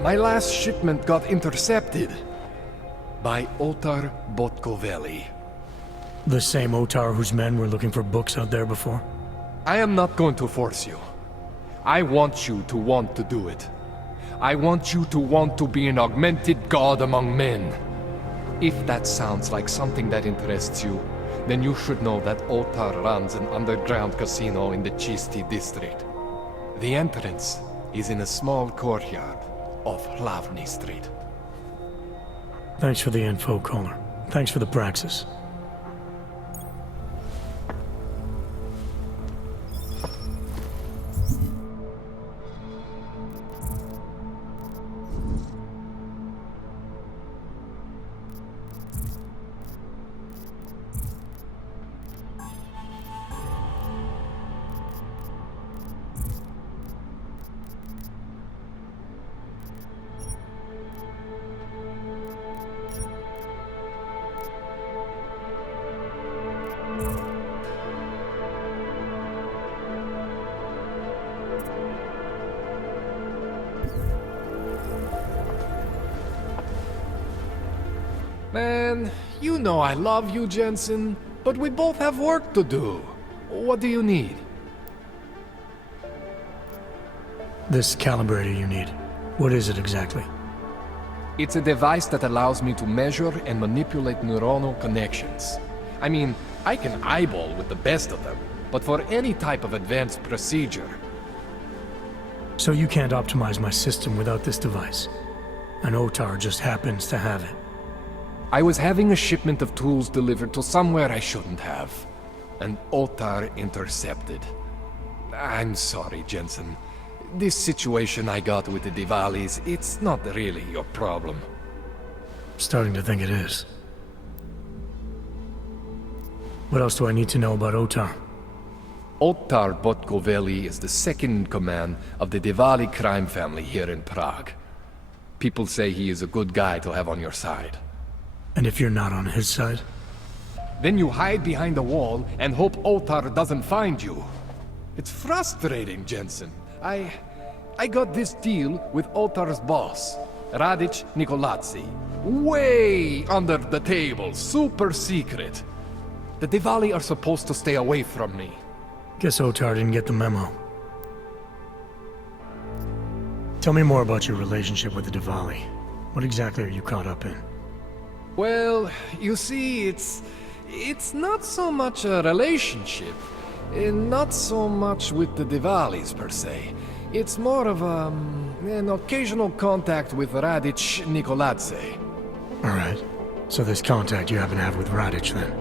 my last shipment got intercepted by Otar Botkoveli. The same Otar whose men were looking for books out there before? I am not going to force you. I want you to want to do it. I want you to want to be an augmented god among men. If that sounds like something that interests you, then you should know that Otar runs an underground casino in the Chisti district. The entrance is in a small courtyard off Hlavny Street. Thanks for the info, Kohler. Thanks for the praxis. Man, you know I love you, Jensen, but we both have work to do. What do you need? This calibrator you need. What is it exactly? It's a device that allows me to measure and manipulate neuronal connections. I mean, I can eyeball with the best of them, but for any type of advanced procedure... So you can't optimize my system without this device? An Otar just happens to have it. I was having a shipment of tools delivered to somewhere I shouldn't have. And Otar intercepted. I'm sorry, Jensen. This situation I got with the Diwalis, it's not really your problem. Starting to think it is. What else do I need to know about Otar? Otar Botkoveli is the second in command of the Diwali crime family here in Prague. People say he is a good guy to have on your side. And if you're not on his side? Then you hide behind a wall and hope Otar doesn't find you. It's frustrating, Jensen. I got this deal with Otar's boss, Radic Nikoladze. Way under the table, super secret. The Diwali are supposed to stay away from me. Guess Otar didn't get the memo. Tell me more about your relationship with the Diwali. What exactly are you caught up in? Well, you see, it's not so much a relationship. Not so much with the Diwalis, per se. It's more of an occasional contact with Radic Nikoladze. Alright. So this contact you happen to have with Radic, then?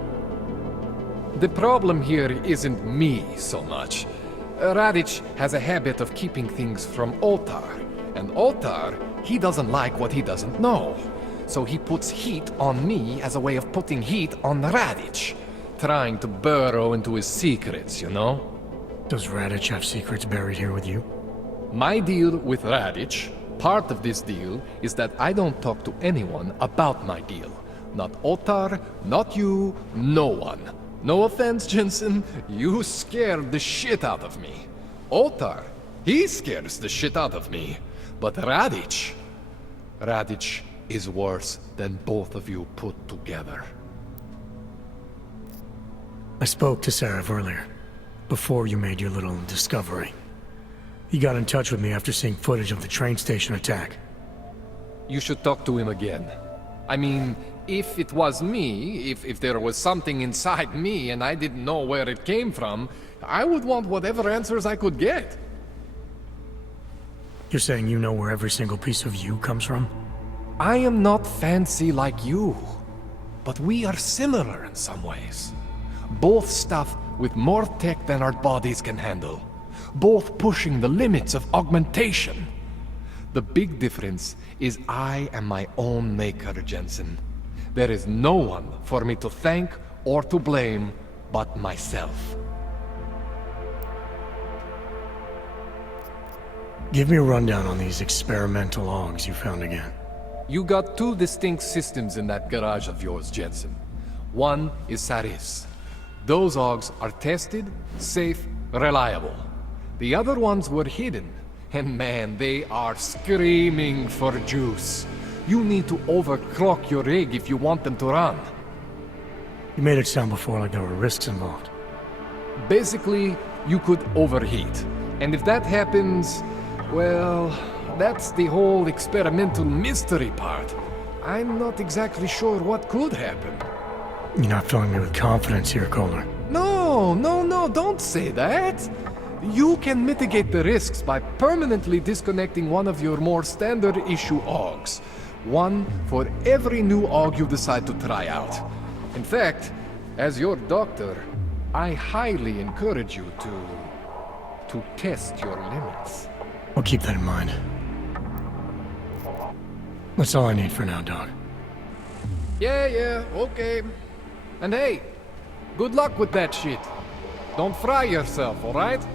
The problem here isn't me so much. Radic has a habit of keeping things from Otar. And Otar, he doesn't like what he doesn't know. So he puts heat on me as a way of putting heat on Radic. Trying to burrow into his secrets, you know? Does Radic have secrets buried here with you? My deal with Radic, part of this deal, is that I don't talk to anyone about my deal. Not Otar, not you, no one. No offense, Jensen, you scared the shit out of me. Otar, he scares the shit out of me. But Radic is worse than both of you put together. I spoke to Seraph earlier, before you made your little discovery. He got in touch with me after seeing footage of the train station attack. You should talk to him again. I mean, if it was me, if there was something inside me and I didn't know where it came from, I would want whatever answers I could get. You're saying you know where every single piece of you comes from? I am not fancy like you, but we are similar in some ways. Both stuffed with more tech than our bodies can handle. Both pushing the limits of augmentation. The big difference is I am my own maker, Jensen. There is no one for me to thank or to blame but myself. Give me a rundown on these experimental AUGs you found again. You got two distinct systems in that garage of yours, Jensen. One is Saris. Those AUGs are tested, safe, reliable. The other ones were hidden, and man, they are screaming for juice. You need to overclock your rig if you want them to run. You made it sound before like there were risks involved. Basically, you could overheat. And if that happens, well, that's the whole experimental mystery part. I'm not exactly sure what could happen. You're not filling me with confidence here, Kohler. No, don't say that. You can mitigate the risks by permanently disconnecting one of your more standard issue AUGs. One for every new AUG you decide to try out. In fact, as your doctor, I highly encourage you to test your limits. I'll keep that in mind. That's all I need for now, Doc. Yeah, okay. And hey, good luck with that shit. Don't fry yourself, alright?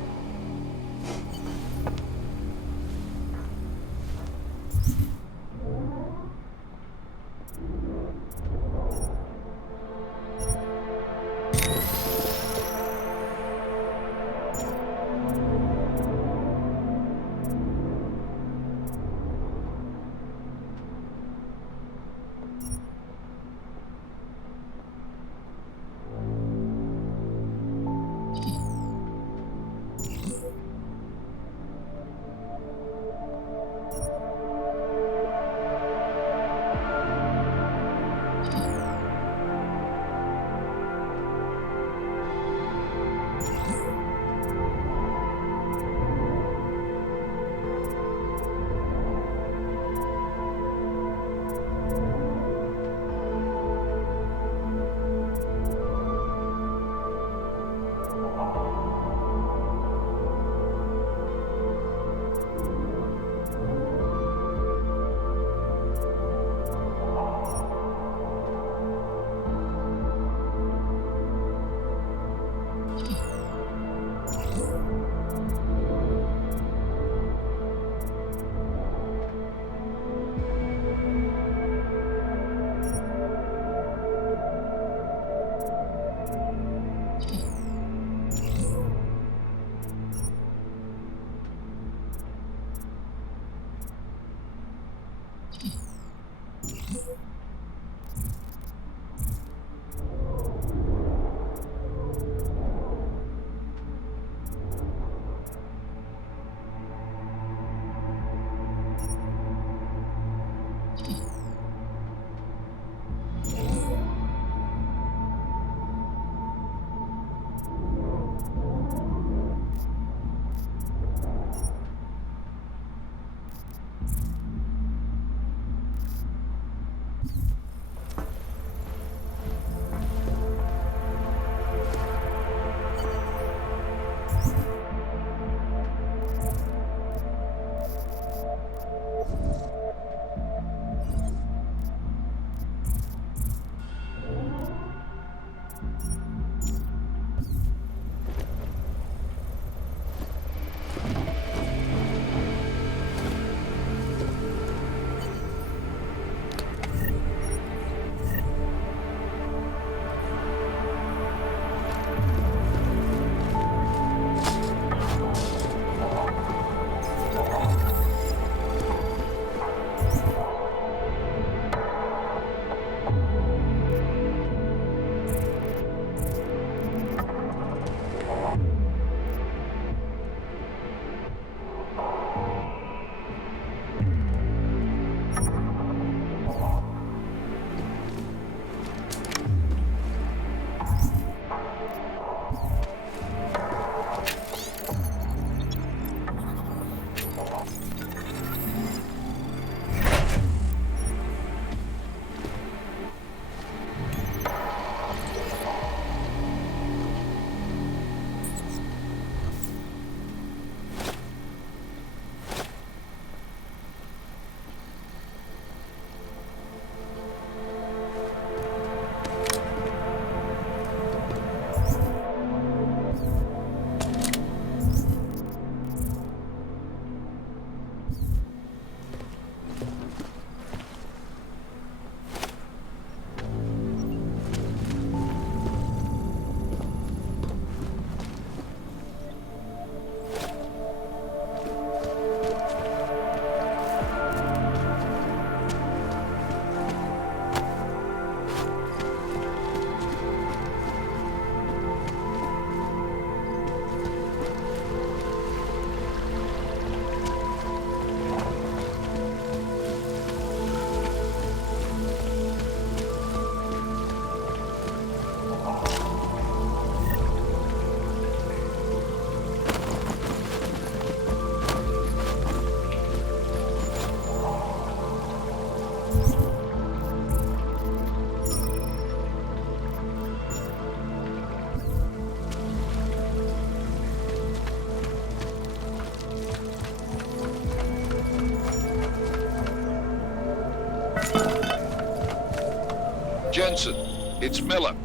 Jensen, it's Miller.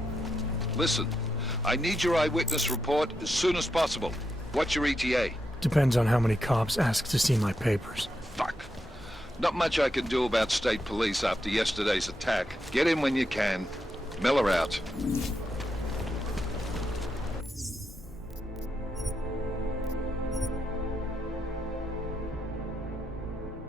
Listen, I need your eyewitness report as soon as possible. What's your ETA? Depends on how many cops ask to see my papers. Fuck. Not much I can do about state police after yesterday's attack. Get in when you can. Miller out.